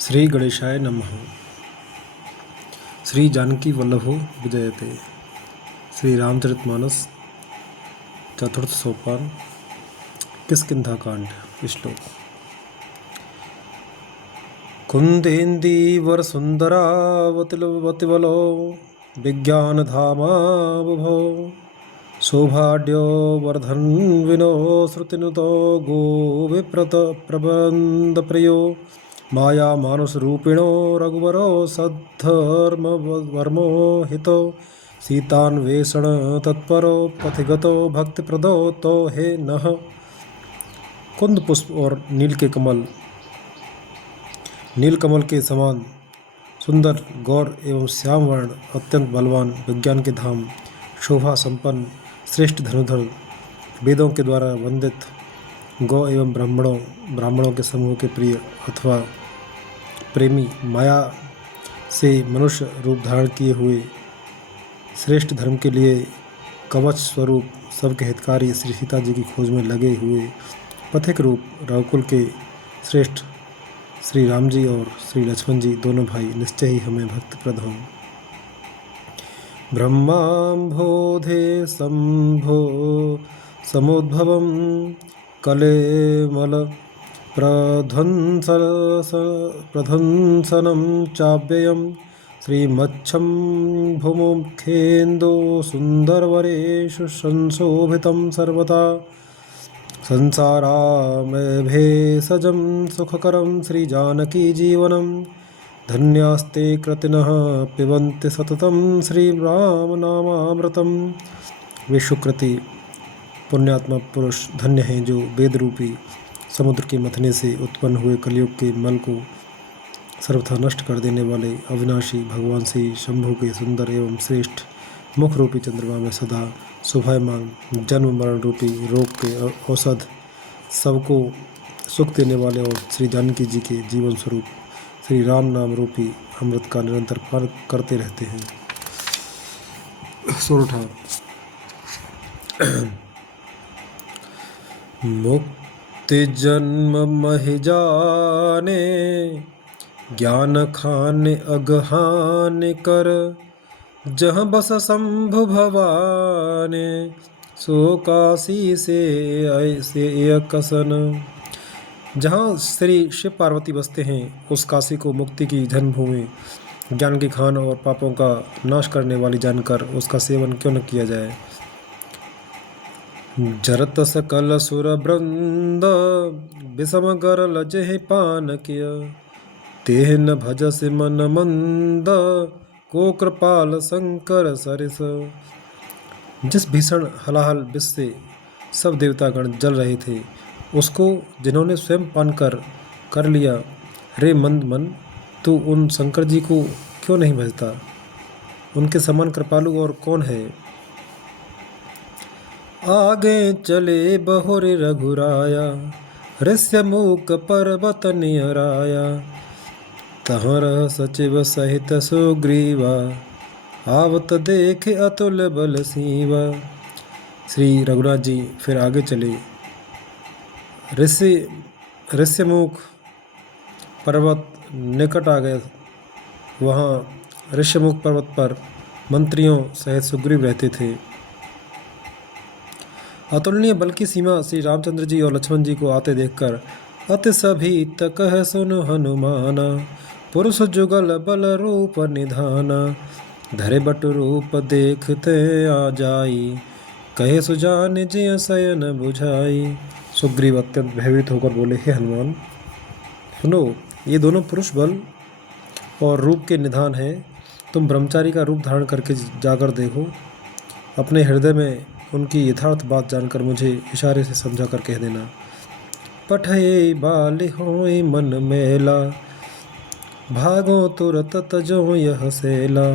श्री गणेशाय नमः। श्री जानकी वल्लभो विजयते। श्री रामचरितमानस चतुर्थ सोपान किष्किंधा कांड। श्लोक। कुंदेन्दीवर सुंदरावतिवलो विज्ञानधामा बुभो सौभाड्यो वर्धन विनो श्रुतिनुतो गो विप्रत प्रबंध प्रियो माया मानुष रूपिणो रघुवरो सद्धर्मवर्मो हितो सीतान्वेषण तत्परो पथिगतो भक्तिप्रदो तो हे नः। कुंद पुष्प और नील कमल के समान सुंदर गौर एवं श्याम वर्ण अत्यंत बलवान विज्ञान के धाम शोभा संपन्न श्रेष्ठ धनुधर वेदों के द्वारा वंदित गौ एवं ब्राह्मणों के समूह के प्रिय अथवा प्रेमी माया से मनुष्य रूप धारण किए हुए श्रेष्ठ धर्म के लिए कवच स्वरूप सबके हितकारी श्री सीता जी की खोज में लगे हुए पथिक रूप रघुकुल के श्रेष्ठ श्री राम जी और श्री लक्ष्मण जी दोनों भाई निश्चय ही हमें भक्तप्रद हों। ब्रह्माम्भोधे संभो समुद्भवं कलेमल प्रध्वंसनं चाव्ययं श्रीमच्छं भूमुखेन्दो सुन्दरवरेषु संशोभितं सर्वथा संसारामभेषजं सुखकरं श्रीजानकी जीवनं धन्यास्ते कृतिनः पिबन्ति सततं श्रीरामनामामृतं। विश्वकृति पुण्यात्मा पुरुष धन्य हैं जो वेद रूपी समुद्र के मथने से उत्पन्न हुए कलयुग के मल को सर्वथा नष्ट कर देने वाले अविनाशी भगवान श्री शंभु के सुंदर एवं श्रेष्ठ मुख रूपी चंद्रमा में सदा शोभायमान जन्म मरण रूपी रोग के औषध सबको सुख देने वाले और श्री जानकी जी के जीवन स्वरूप श्री राम नाम रूपी अमृत का निरंतर पान करते रहते हैं। सोरठा। मुक्ति जन्म महि जाने ज्ञान खाने अगहाने कर जहाँ बस शंभु भवाने सो काशी से ऐसे कसन। जहाँ श्री शिव पार्वती बसते हैं उस काशी को मुक्ति की जन्मभूमि ज्ञान की खान और पापों का नाश करने वाली जानकर उसका सेवन क्यों न किया जाए। जरत सकल सुर वृंद विषम गरल जह पान किया तेह न भजस मन मंद को कृपाल शंकर सरिस। जिस भीषण हलाहल विष से सब देवतागण जल रहे थे उसको जिन्होंने स्वयं पान कर लिया, रे मंद मन तू उन शंकर जी को क्यों नहीं भजता। उनके समान कृपालु और कौन है। आगे चले बहुरे रघुराया ऋष्य मूक पर्वत नियराया तहर सचिव सहित सुग्रीवा आवत देखे अतुल बल सीवा। श्री रघुनाथ जी फिर आगे चले ऋष्यमुख पर्वत निकट आ गए। वहाँ ऋष्यमुख पर्वत पर मंत्रियों सहित सुग्रीव रहते थे। अतुलनीय बल की सीमा श्री रामचंद्र जी और लक्ष्मण जी को आते देखकर अति सभी तक सुन हनुमाना पुरुष जुगल बल रूप निधाना धरे बट रूप देखते आ जाई कहे सुजान जिय शयन बुझाई। सुग्रीव अत्यंत भयभीत होकर बोले, हे हनुमान सुनो, ये दोनों पुरुष बल और रूप के निधान हैं। तुम ब्रह्मचारी का रूप धारण करके जाकर देखो। अपने हृदय में उनकी यथार्थ बात जानकर मुझे इशारे से समझा कर कह देना। पठये बाल होय मन मेला भागो तुरत तजो यह सेला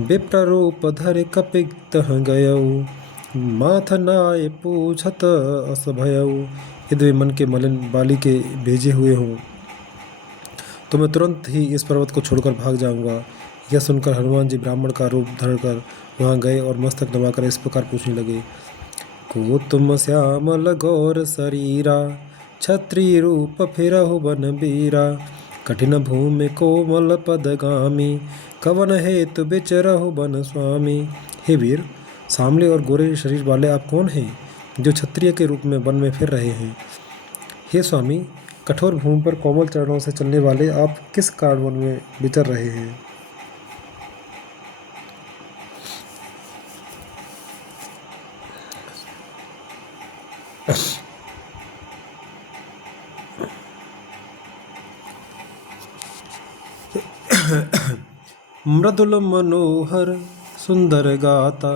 विप्र रूप धर कपित गयऊ माथ नाय पूछत अस भयऊ। यदि वे मन के मलिन बाली के भेजे हुए हों तो मैं तुरंत ही इस पर्वत को छोड़कर भाग जाऊंगा। यह सुनकर हनुमान जी ब्राह्मण का रूप धर कर वहाँ गए और मस्तक दबाकर इस प्रकार पूछने लगे। को तुम श्यामल गौर शरीरा छत्री रूप फिरहु बन बीरा कठिन भूमि कोमल पदगामी, कवन हेतु बिचरहु बन स्वामी। हे वीर, सांवले और गोरे शरीर वाले आप कौन हैं जो क्षत्रिय के रूप में वन में फिर रहे हैं? हे स्वामी, कठोर भूमि पर कोमल चरणों से चलने वाले आप किस कारण वन में विचर रहे हैं? मृदुल मनोहर सुंदर गाता,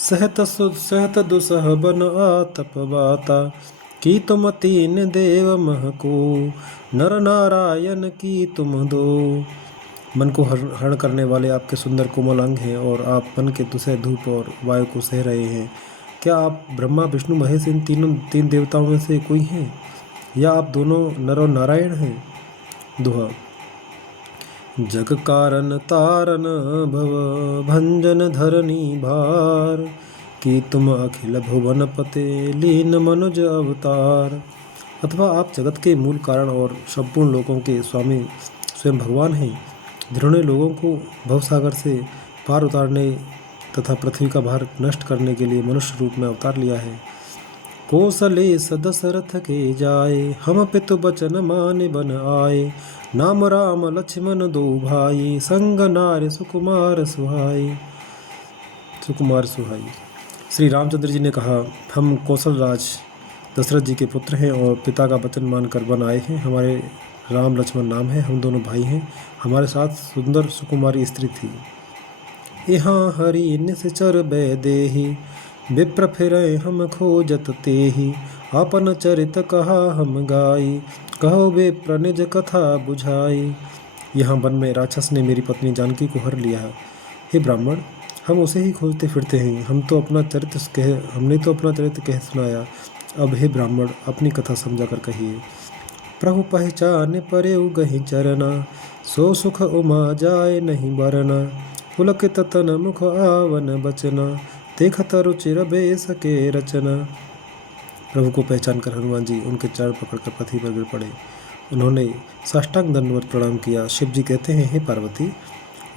सहत दुसह बन आतप बाता। की तुम तीन देव महको, नर नारायण की तुम दो। मन को हरण करने वाले आपके सुंदर कोमल अंग हैं और आप मन के दुसह धूप और वायु को सह रहे हैं। क्या आप ब्रह्मा विष्णु महेश इन तीन देवताओं में से कोई हैं, या आप दोनों नर और नारायण हैं? दोहा। जग कारण तारन भव भंजन धरनी भार, कि तुम अखिल भुवन पते लीन मनुज अवतार। अथवा आप जगत के मूल कारण और संपूर्ण लोगों के स्वामी स्वयं भगवान हैं, जिन्होंने लोगों को भवसागर से पार उतारने तथा पृथ्वी का भार नष्ट करने के लिए मनुष्य रूप में अवतार लिया है। कौशले दशरथ के जाए, हम पितु बचन माने बन आए। नाम राम लक्ष्मण दो भाई, संग नार सुकुमार सुहाई। श्री रामचंद्र जी ने कहा, हम कौशल राज दशरथ जी के पुत्र हैं और पिता का वचन मानकर वन आए हैं। हमारे राम लक्ष्मण नाम है, हम दोनों भाई हैं। हमारे साथ सुंदर सुकुमारी स्त्री थी। यहाँ हरि निश्चर बैदेही, विप्र फिरे हम खोजत तेहि। आपन चरित कहा हम गाई, कहो विप्र निज कथा बुझाई। यहाँ वन में राक्षस ने मेरी पत्नी जानकी को हर लिया। हे ब्राह्मण, हम उसे ही खोजते फिरते हैं। हमने तो अपना चरित्र कह सुनाया। अब हे ब्राह्मण, अपनी कथा समझा कर कहिए। प्रभु पहचान परे गहि चरना, सो सुख उमा जाए नहीं बरना। पुलकित तन मुख आवन बचना, देखत रुचिर बेस के रचना। प्रभु को पहचान कर हनुमान जी उनके चरण पकड़कर पृथ्वी पर गिर पड़े। उन्होंने साष्टांग दंडवत प्रणाम किया। शिव जी कहते हैं, हे पार्वती,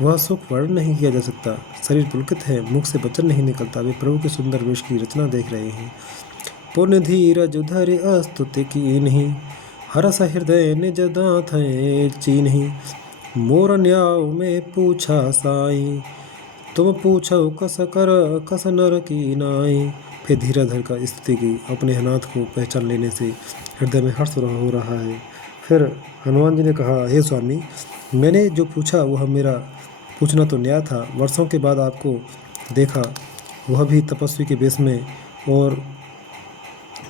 वह सुख वर्णन नहीं किया जा सकता। शरीर पुलकित है, मुख से वचन नहीं निकलता। वे प्रभु के सुंदर वेश की रचना देख रहे हैं। पुण्य धीरज धरि अस्तुति कीन्हि, हरस हृदय निज दांत चीन्हि। मोर न्याय में पूछा साई, तुम पूछो कस नर की नाई। फिर धीरे धीरे का स्तुति की। अपने हाथ को पहचान लेने से हृदय में हर्ष हो रहा है। फिर हनुमान जी ने कहा, हे स्वामी, मैंने जो पूछा वह मेरा पूछना तो न्याय था। वर्षों के बाद आपको देखा, वह भी तपस्वी के वेश में, और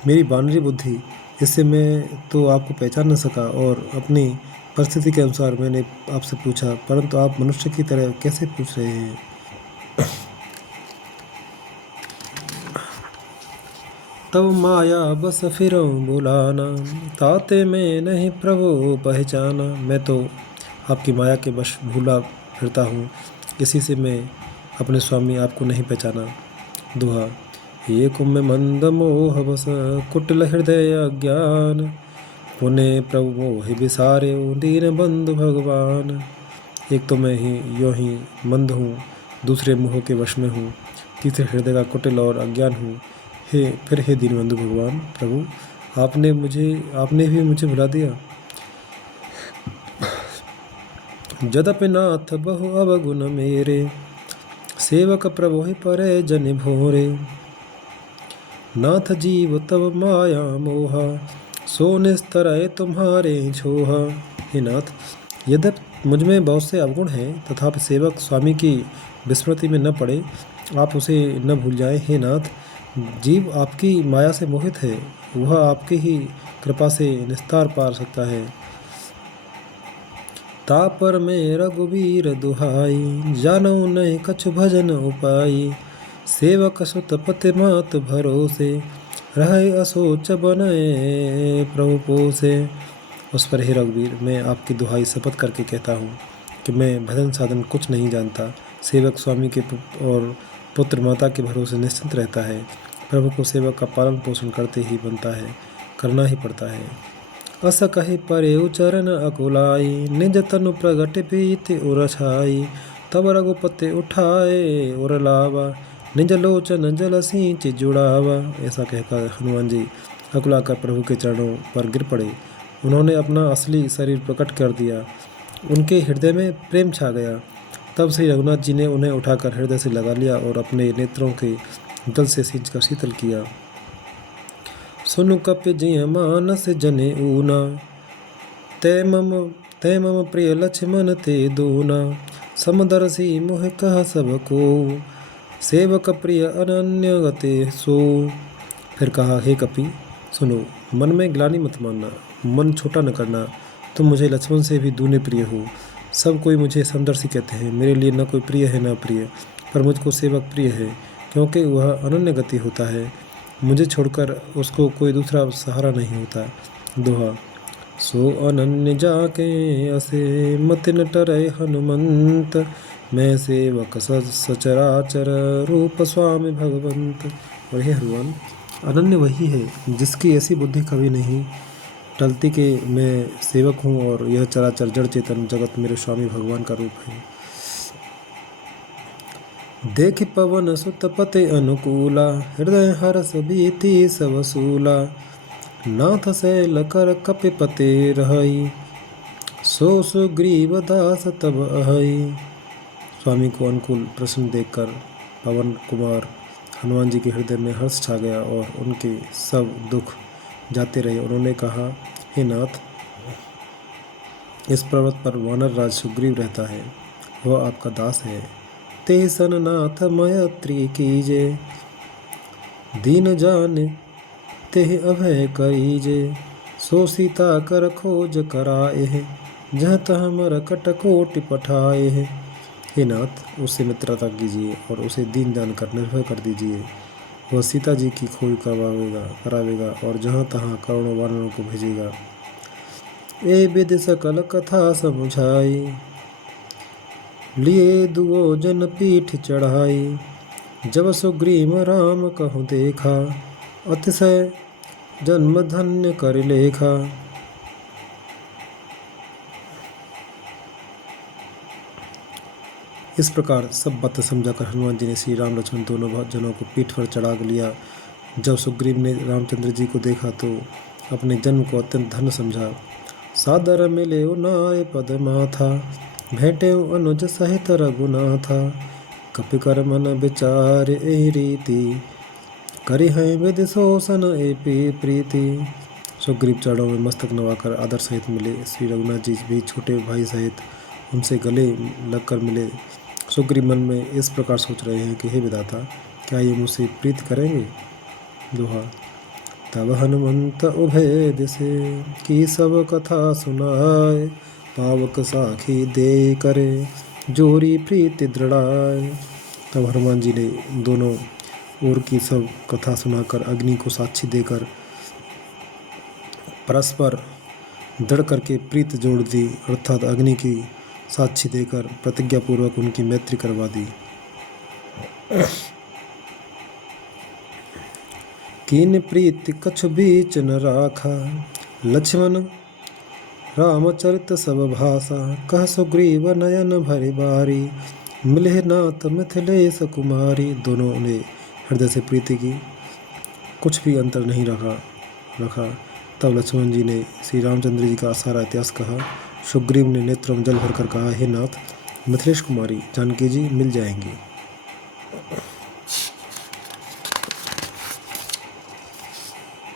मेरी बानरी बुद्धि, इससे मैं तो आपको पहचान न सका और अपनी परिस्थिति के अनुसार मैंने आपसे पूछा, परंतु आप मनुष्य की तरह कैसे पूछ रहे हैं? तब माया बस फिरो बुलाना, ताते में नहीं प्रभु पहचाना। मैं तो आपकी माया के बस भूला फिरता हूँ, इसी से मैं अपने स्वामी आपको नहीं पहचाना। दोहा। ये कुंभ मंद मोह बस, कुटिल हृदय अज्ञान। पुण्य प्रभु मोहि बिसारे, दीन बंधु भगवान। एक तो मैं यूँ ही मंद हूँ, दूसरे मोह के वश में हूँ, तीसरे हृदय का कुटिल और अज्ञान हूँ। हे दीनबंधु भगवान प्रभु, आपने भी मुझे भुला दिया। जदपि नाथ बहु अवगुण मेरे, सेवक प्रभु ही परे जन भोरे। नाथ जीव तब माया मोहा, सो निस्तरय तुम्हारे छोहा। हे नाथ, यद्यपि मुझ में बहुत से अवगुण हैं, तथापि सेवक स्वामी की विस्मृति में न पड़े, आप उसे न भूल जाएं। हे नाथ, जीव आपकी माया से मोहित है, वह आपकी ही कृपा से निस्तार पार सकता है। तापर में रघुवीर दुहाई, जानो नहीं कछु भजन उपाई। सेवक सुत पति मात भरोसे, रहे असोच बने प्रभु पोसे। उस पर हे रघुवीर, मैं आपकी दुहाई शपथ करके कहता हूँ कि मैं भजन साधन कुछ नहीं जानता। सेवक स्वामी के और पुत्र माता के भरोसे निश्चिंत रहता है। प्रभु को सेवक का पालन पोषण करते ही बनता है, करना ही पड़ता है। अस कहि परे उचरन अकुलाई, निज तनु प्रगट प्रीति उर छाई। तब रघुपति उठाए उर लावा, निज लोचन जल सींच जुड़ावा। ऐसा कहकर हनुमान जी अकुलाकर प्रभु के चरणों पर गिर पड़े। उन्होंने अपना असली शरीर प्रकट कर दिया। उनके हृदय में प्रेम छा गया। तब श्री रघुनाथ जी ने उन्हें उठाकर हृदय से लगा लिया और अपने नेत्रों के जल से सींचकर शीतल किया। सुनु कपि जिय मानस जने ऊना, तै मम प्रिय लक्ष्मण ते दूना। समदर्शी मोह कह सब को, सेवक प्रिय अनन्य गते सो। फिर कहा, हे कपि सुनो, मन में ग्लानि मत मानना, मन छोटा न करना। तुम मुझे लक्ष्मण से भी दूने प्रिय हो। सब कोई मुझे समदर्शी कहते हैं। मेरे लिए न कोई प्रिय है न प्रिय, पर मुझको सेवक प्रिय है, क्योंकि वह अनन्य गति होता है। मुझे छोड़कर उसको कोई दूसरा सहारा नहीं होता। दोहा। सो अनन्य जाके असे मत न टरै हनुमंत, मैं सेवक सचराचर रूप स्वामी भगवंत। और हे हनुमान, अनन्य वही है जिसकी ऐसी बुद्धि कभी नहीं टलती कि मैं सेवक हूँ और यह चराचर जड़ चेतन जगत मेरे स्वामी भगवान का रूप है। देख पवन सुत पते अनुकूला, हृदय हर्ष बीति सब सूला। नाथ शैल कर कपिपते रहई, सो सुग्रीव दास तब अहई। स्वामी को अनुकूल प्रश्न देखकर पवन कुमार हनुमान जी के हृदय में हर्ष छा गया और उनके सब दुख जाते रहे। उन्होंने कहा, हे नाथ, इस पर्वत पर वानर राज सुग्रीव रहता है, वह आपका दास है। ते सन नाथ मैत्री कीजे, दीन जान तेह अभय करीजे। सो सीता कर खोज कराए, जह तह मरकट कोटि पठाए। हे नाथ, उससे मित्रता कीजिए और उसे दीन जानकर निर्भय कर दीजिए। वह सीता जी की खोज करावेगा और जहाँ तहाँ करोड़ों वानरों को भेजेगा। ए विधि सकल कथा समुझाई, लिए दुओ जन पीठ चढ़ाई। जब सुग्रीव राम कहूँ देखा, अतिशय जन्म धन्य कर लेखा। इस प्रकार सब बातें समझाकर हनुमान जी ने श्री राम लक्ष्मण दोनों जनों को पीठ पर चढ़ा लिया। जब सुग्रीव ने रामचंद्र जी को देखा तो अपने जन्म को अत्यंत धन्य समझा। सादर मिले नाय पद माथा, भेंटे अनुज सहित रघुनाथा। कपि कर मन विचार ए रीति, करि हैं विधि शोषण ए प्रीति। सुग्रीव चरणों में मस्तक नवाकर आदर सहित मिले। श्री रघुनाथ जी भी छोटे भाई सहित उनसे गले लगकर मिले। सुग्रीव मन में इस प्रकार सोच रहे हैं कि हे विधाता, क्या ये मुझसे प्रीत करेंगे। दोहा। तब हनुमंत उभय दिसे, की सब कथा सुनाए। पावक साखी दे करे, जोरी प्रीति दृढ़ाए। तब हनुमान जी ने दोनों ओर की सब कथा सुनाकर अग्नि को साक्षी देकर परस्पर दृढ़ करके प्रीत जोड़ दी, अर्थात अग्नि की साक्षी देकर प्रतिज्ञापूर्वक उनकी मैत्री करवा दी। कीन प्रीति कछु बीच न राखा, लक्ष्मण रामचरित सब भाषा। कह सुग्रीव नयन भरि बारी, मिले नाथ मिथिलेश कुमारी। दोनों ने हृदय से प्रीति की, कुछ भी अंतर नहीं रखा। तब लक्ष्मण जी ने श्री रामचंद्र जी का सारा इतिहास कहा। सुग्रीव ने नेत्रों में जल भरकर कहा, हे नाथ, मिथिलेश कुमारी जानकी जी मिल जाएंगी।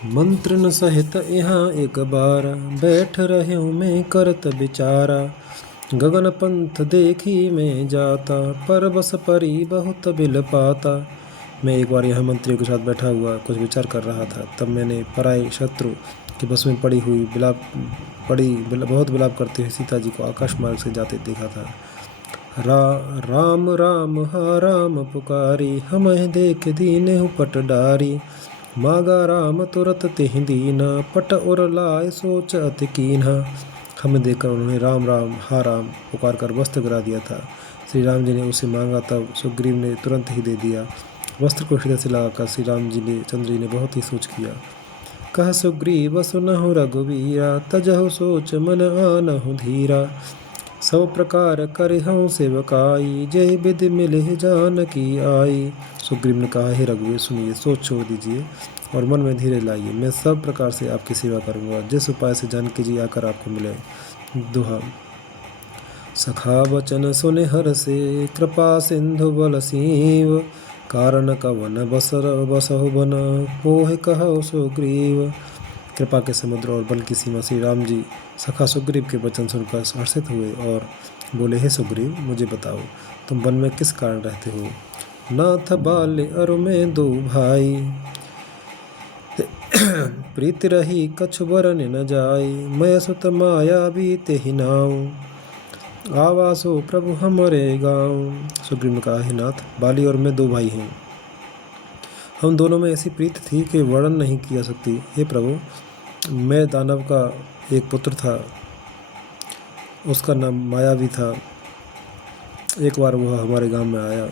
मंत्रण सहित यहाँ एक बार, बैठ रहे मैं करत विचारा। गगन पंथ देखी मैं जाता, पर बस परी बहुत बिल पाता। मैं एक बार यहाँ मंत्रियों के साथ बैठा हुआ कुछ विचार कर रहा था, तब मैंने पराये शत्रु की बस में पड़ी हुई बहुत विलाप करते हुए सीता जी को आकाश मार्ग से जाते देखा था। राम राम हा राम पुकारी, हमें देख दीन पट डारी। मागा राम तुरत तिह दीना, पट उर लाए सोच अति कीन्हा। हमें देखकर उन्होंने राम राम हा राम पुकार कर वस्त्र गिरा दिया था। श्री राम जी ने उसे मांगा, तब सुग्रीव ने तुरंत ही दे दिया। वस्त्र को हृदय से लगाकर श्री राम जी ने चंद्र जी ने बहुत ही सोच किया। कह सुग्रीव सुनहु रघुवीरा, तजहु सोच मन आनहु धीरा। सब प्रकार करहु सेवकाई, जय विधि मिलहि जानकी आई। सुग्रीव ने कहा, हे रघुवीर सुनिए, सोच छोड़ दीजिए और मन में धीरे लाइए। मैं सब प्रकार से आपकी सेवा करूँगा, जिस उपाय से जानकी जी आकर आपको मिले। दोहा। सखा वचन सुने हरषे, कृपा सिंधु बल सीव। कारण कवन बसहु बन, पोह कहु सुग्रीव। कृपा के समुद्र और बल की सीमा श्री राम जी सखा सुग्रीव के वचन सुनकर हर्षित हुए और बोले, हे सुग्रीव, मुझे बताओ तुम वन में किस कारण रहते हो। नाथ बाल्य अरु में दो भाई, प्रीति रही कछु बरन न जाई। मैं सुत माया बीते ही नाऊ, आवासो प्रभु हमरे गाँव। सुग्रीव ने कहा, हे नाथ, बाली और मैं दो भाई हैं। हम दोनों में ऐसी प्रीति थी कि वर्णन नहीं किया सकती। हे प्रभु, मैं दानव का एक पुत्र था, उसका नाम मायावी था। एक बार वह हमारे गांव में आया।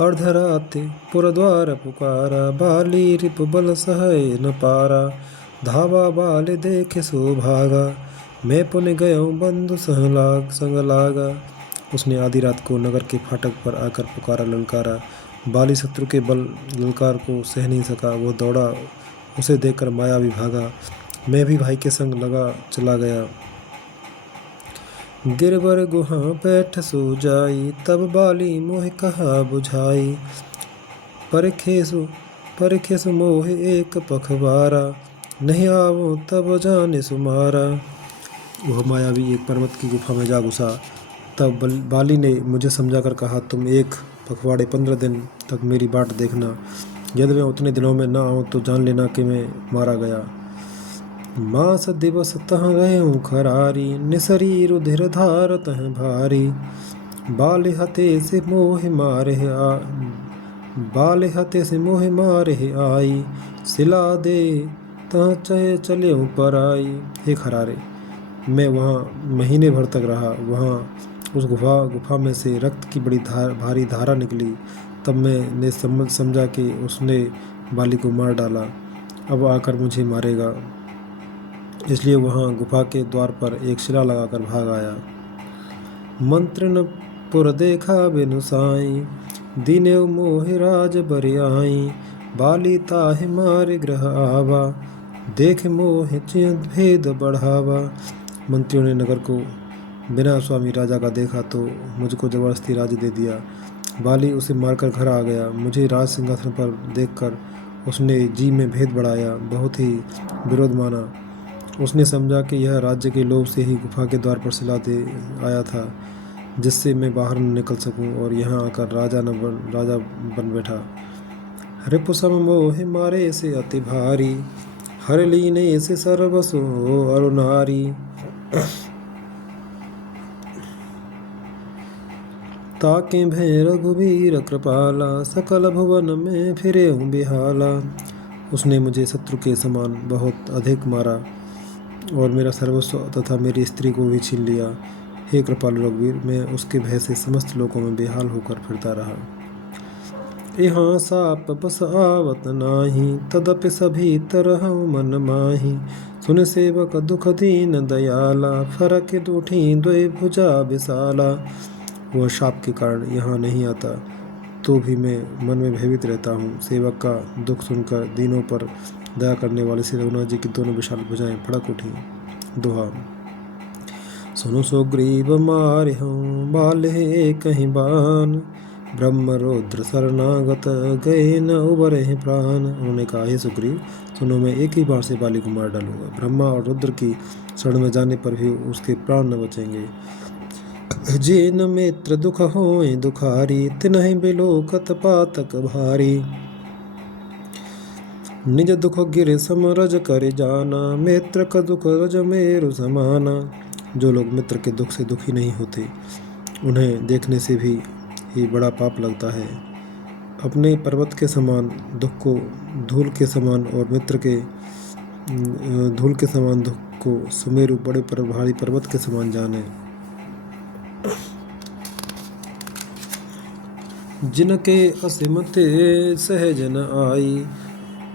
अर्धरात्रि पुरद्वार पुकारा, बाली रिपु बल सहय न पारा। धावा बाल देखे सो भागा, मैं पुन गयो बंधु संग लागा। उसने आधी रात को नगर के फाटक पर आकर पुकारा, ललकारा। बाली शत्रु के बल ललकार को सह नहीं सका, वो दौड़ा, उसे देखकर मायावी भागा। मैं भी भाई के संग लगा चला गया। गिरवर गुहा बैठ सो जाई, तब बाली मोह कहा बुझाई। परखेसु मोह एक पखवारा, नहीं आवो तब जाने सुमारा। वह मायावी एक पर्वत की गुफा में जा घुसा। तब बाली ने मुझे समझाकर कहा, तुम एक पखवाड़े 15 दिन तक मेरी बाट देखना। यदि मैं उतने दिनों में न आऊँ तो जान लेना कि मैं मारा गया। मास दिवस तह रहूँ खरारी, निसरी रुधिर धार तह भारी। बाल हते से मोह मारे आई, सिला दे तह चले पराई। हे खरारे, मैं वहाँ महीने भर तक रहा। वहाँ उस गुफा में से रक्त की बड़ी भारी धारा निकली। तब मैंने समझा कि उसने बाली को मार डाला, अब आकर मुझे मारेगा। इसलिए वहाँ गुफा के द्वार पर एक शिला लगाकर भाग आया। मंत्रिन पुर देखा बिनु साई, दीने मोह राज बर आई। बाली ताहि मारे ग्रह आवा, देख मोह भेद बढ़ावा। मंत्रियों ने नगर को बिना स्वामी राजा का देखा तो मुझको जबरदस्ती राज्य दे दिया। बाली उसे मारकर घर आ गया। मुझे राज सिंहासन पर देखकर उसने जी में भेद बढ़ाया, बहुत ही विरोध माना। उसने समझा कि यह राज्य के लोभ से ही गुफा के द्वार पर सिला दे आया था, जिससे मैं बाहर न निकल सकूं और यहाँ आकर राजा बन बैठा। रिपुसम मोह मारे से अति भारी, हर लीने से सर्वसो अरुणारी। ताके भय रघुवीर कृपाला, सकल भुवन में फिरे हूँ बिहाला। उसने मुझे शत्रु के समान बहुत अधिक मारा और मेरा सर्वस्व तथा मेरी स्त्री को भी छीन लिया। हे कृपालु रघुवीर, मैं उसके भय से समस्त लोकों में बेहाल होकर फिरता रहा। यहाँ साप बस आवत नाही, तदपि सभी तरह मन माही। सुन सेवक दुख दीन दयाला, फरक दूठी द्वय भुजा विशाला। वह शाप के कारण यहाँ नहीं आता, तो भी मैं मन में भयभीत रहता हूँ। सेवक का दुख सुनकर दीनों पर दया करने वाले श्री रघुनाथ जी की दोनों विशाल भुजाएं फड़क उठी। दोहा। सुनो सुग्रीव मारहूँ बाल कहीं बान, ब्रह्म रुद्र शरणागत गए न उबरे प्राण। उन्होंने कहा, हे सुग्रीव, सुनो, मैं एक ही बार से बाली को मार डालूंगा। ब्रह्मा और रुद्र की शरण में जाने पर भी उसके प्राण न बचेंगे। जिन मित्र दुख होए दुखारी, तिन्हि बिलोकत पातक भारी। निज दुख गिर समरज कर जाना, मित्र का दुख रज मेरु समाना। जो लोग मित्र के दुख से दुखी नहीं होते, उन्हें देखने से भी ही बड़ा पाप लगता है। अपने पर्वत के समान दुख को धूल के समान और मित्र के धूल के समान दुख को सुमेरु बड़े भारी पर्वत के समान जाने। जिनके असिमते सहज न आई,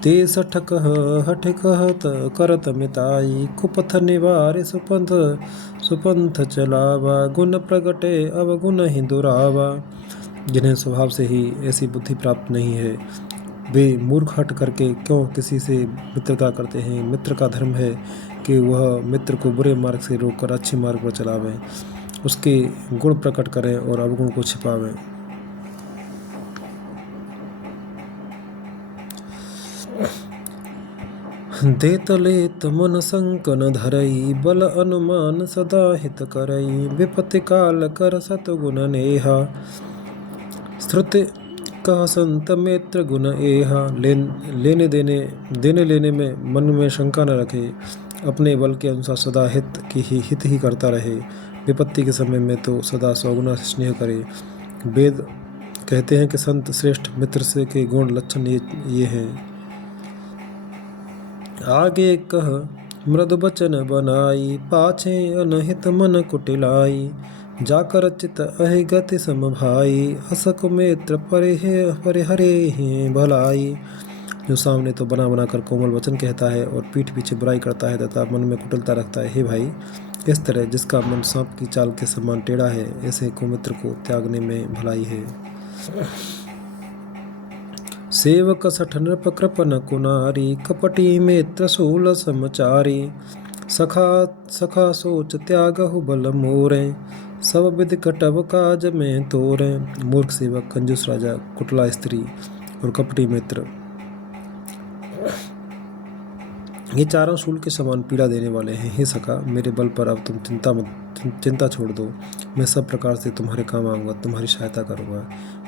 ते सठ कह हठ कहत करत मिताई, कुपथ निवारे सुपंथ चलावा, गुण प्रगटे अवगुण ही दुरावा। जिन्हें स्वभाव से ही ऐसी बुद्धि प्राप्त नहीं है, वे मूर्ख हट करके क्यों किसी से मित्रता करते हैं। मित्र का धर्म है कि वह मित्र को बुरे मार्ग से रोककर अच्छे मार्ग पर चलावें, उसके गुण प्रकट करें और अवगुण को छिपावें। देत लेत मन संकन धरई, बल अनुमान सदा हित करई, विपत्ति काल कर सतगुण नेहा, श्रुति कह संत मित्र गुण एहा। लेने देने में मन में शंका न रखे, अपने बल के अनुसार सदा हित ही करता रहे, विपत्ति के समय में तो सदा सौगुना स्नेह करे। वेद कहते हैं कि संत श्रेष्ठ मित्र से के गुण लक्षण ये हैं। आगे कह मृदु बचन बनाई, पाछे अनहित मन कुटिलाई, जाकर चित अहि गति सम भाई, असक मित्र परिहरे हैं भलाई। जो सामने तो बना बना कर कोमल वचन कहता है और पीठ पीछे बुराई करता है तथा मन में कुटिलता रखता है। हे भाई, इस तरह जिसका मन सांप की चाल के समान टेढ़ा है, ऐसे कुमित्र को त्यागने में भलाई है। सेवक सठ नृप कृपन कुनारी, कपटी मित्र शूल समचारी, सखा सोच त्यागहु बल मोरे, सब विधि कटव काज में तोरे। मूर्ख सेवक, कंजूस राजा, कुटला स्त्री और कपटी मित्र, ये चारों शूल के समान पीड़ा देने वाले हैं। हे सखा, मेरे बल पर अब तुम चिंता छोड़ दो, मैं सब प्रकार से तुम्हारे काम आऊँगा, तुम्हारी सहायता करूँगा।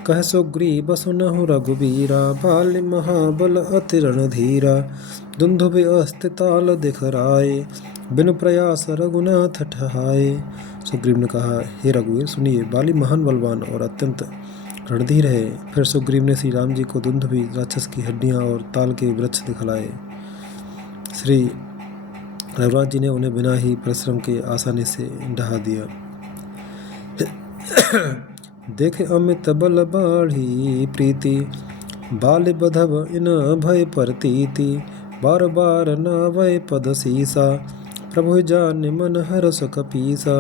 कह सुग्रीव सुनहु रघुबीरा, बाल महाबल अति रणधीरा, दुंदुभि अस्ति ताल दिखराए, बिनु प्रयास रघुनाथ ठहाए। सुग्रीव ने कहा, हे रघुवीर सुनिए, बाली महान बलवान और अत्यंत रणधीर है। फिर सुग्रीव ने श्री राम जी को दुंदुभि राक्षस की हड्डियाँ और ताल के वृक्ष दिखलाए। श्री रघुनाथ जी ने उन्हें बिना ही परिश्रम के आसानी से ढहा दिया। देखे अमित बल बाढ़ी प्रीति, बाल बधव इन भय परतीति, बार बार नावै पद सीसा, प्रभु जान मन हरस कपीसा।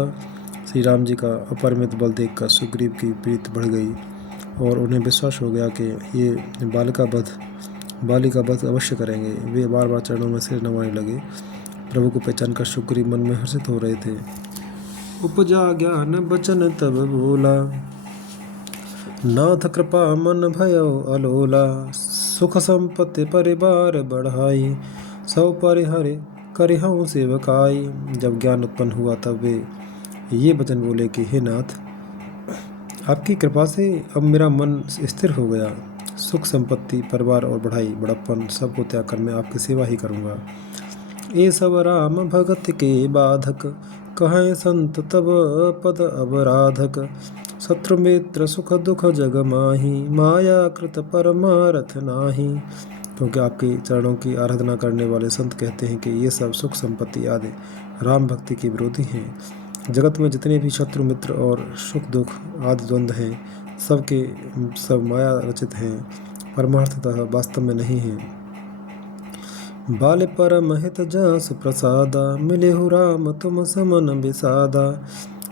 श्री राम जी का अपरिमित बल देखकर सुग्रीव की प्रीति बढ़ गई और उन्हें विश्वास हो गया कि ये बाली का वध अवश्य करेंगे। वे बार बार चरणों में सिर नवाने लगे। प्रभु को पहचान कर सुग्रीव मन में हर्षित हो रहे थे। उपजा ज्ञान बचन तब बोला, नाथ कृपा मन भयो अलोला, सुख संपत्ति परिवार बढ़ाई, सब परिहरे करिहूँ सेवकाई। जब ज्ञान उत्पन्न हुआ तब वे ये वचन बोले कि हे नाथ, आपकी कृपा से अब मेरा मन स्थिर हो गया। सुख संपत्ति, परिवार और बढ़ाई, बड़प्पन सबको त्याग कर मैं आपकी सेवा ही करूँगा। ये सब राम भगत के बाधक, कहें संत तब पद अवराधक, शत्रु मित्र सुख दुख जग माही, माया कृत परमारथ नाही। क्योंकि आपके चरणों की आराधना करने वाले संत कहते हैं कि ये सब सुख संपत्ति आदि राम भक्ति के विरोधी हैं। जगत में जितने भी शत्रु मित्र और सुख दुख आदि द्वंद्व हैं, सबके सब माया रचित हैं, परमार्थतः वास्तव में नहीं हैं। बाल परम हित जास प्रसादा, मिले हो राम तुम समन विसादा,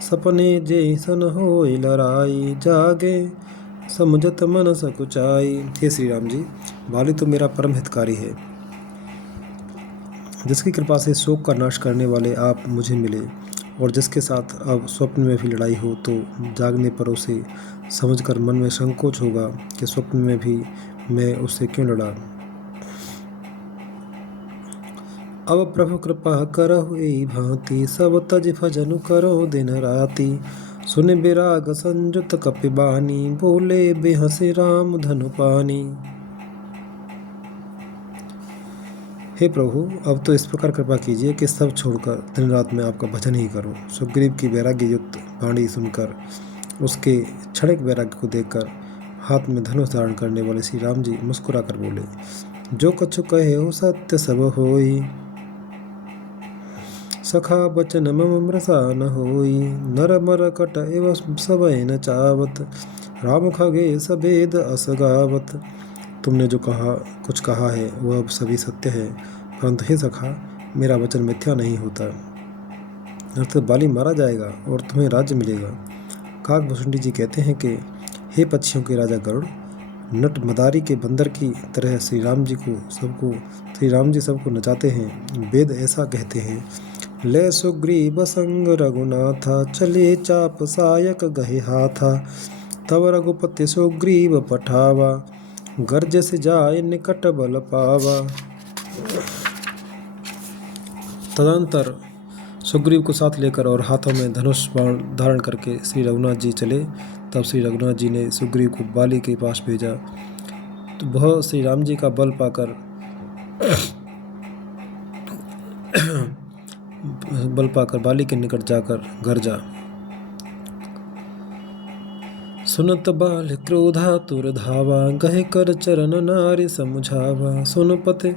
सपने जैसन होई लड़ाई, जागे समझत मन सकुचाई। हे श्री राम जी, बाली तो मेरा परम हितकारी है, जिसकी कृपा से शोक का नाश करने वाले आप मुझे मिले और जिसके साथ अब स्वप्न में भी लड़ाई हो तो जागने पर उसे समझकर मन में संकोच होगा कि स्वप्न में भी मैं उससे क्यों लड़ा। अब प्रभु कृपा करहु एई भांति, सब तज भजनु करो दिन राति, सुन विराग संजुत कपिबानी, बोले बेहसे राम धनु पानी। हे प्रभु, अब तो इस प्रकार कृपा कीजिए कि सब छोड़कर दिन रात में आपका भजन ही करूं। सुग्रीव की वैराग्य युक्त वाणी सुनकर, उसके क्षणिक वैराग्य को देखकर हाथ में धनुष धारण करने वाले श्री राम जी मुस्कुरा कर बोले, जो कछु कहे हो सत्य सब होई, सखा बचन मम मृषा न होई, नर मर कट एव सबय न चावत, राम खगे सभेद अस गावत। तुमने जो कुछ कहा है वह अब सभी सत्य है, परंतु हे सखा, मेरा वचन मिथ्या नहीं होता। अर्थात बाली मारा जाएगा और तुम्हें राज्य मिलेगा। काक भुसुंडी जी कहते हैं कि हे पक्षियों के राजा गरुड़, नट मदारी के बंदर की तरह श्री राम जी सबको नचाते हैं। वेद ऐसा कहते हैं, ले सुग्रीव संग रघुनाथा, चले चाप सायक गहे हाथा, तब रघुपति सुग्रीव पठावा, गर्ज से जाए निकट बल पावा। तदंतर सुग्रीव को साथ लेकर और हाथों में धनुष बाण धारण करके श्री रघुनाथ जी चले। तब श्री रघुनाथ जी ने सुग्रीव को बाली के पास भेजा, तो वह श्री राम जी का बल पाकर बाली के निकट जाकर गरजा। सुनत बाल क्रोधा तुर धावा, गहे कर चरण नारी समझावा, सुन पते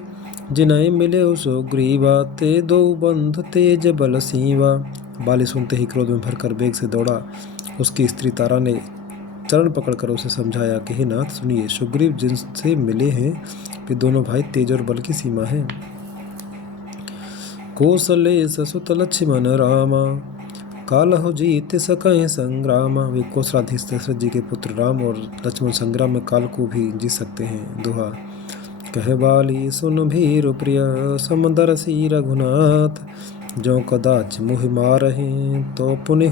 जिनय मिले सुग्रीवा, ते दो बंधु तेज बल सीवा। बाली सुनते ही क्रोध में भरकर वेग से दौड़ा। उसकी स्त्री तारा ने चरण पकड़कर उसे समझाया कि हे नाथ सुनिए, सुग्रीव जिनसे मिले हैं वे दोनों भाई तेज और बल की सीमा है। कौशलेश सुत लक्ष्मण रामा, कालहु जीत सकय संग्रामा। वे कौशलाधीश दशरथ जी के पुत्र राम और लक्ष्मण संग्राम में काल को भी जीत सकते हैं। दोहा। कह बाली सुन भीरु प्रिय, समदर्शी रघुनाथ, जो कदाच मुहि मारहि, तो पुण्य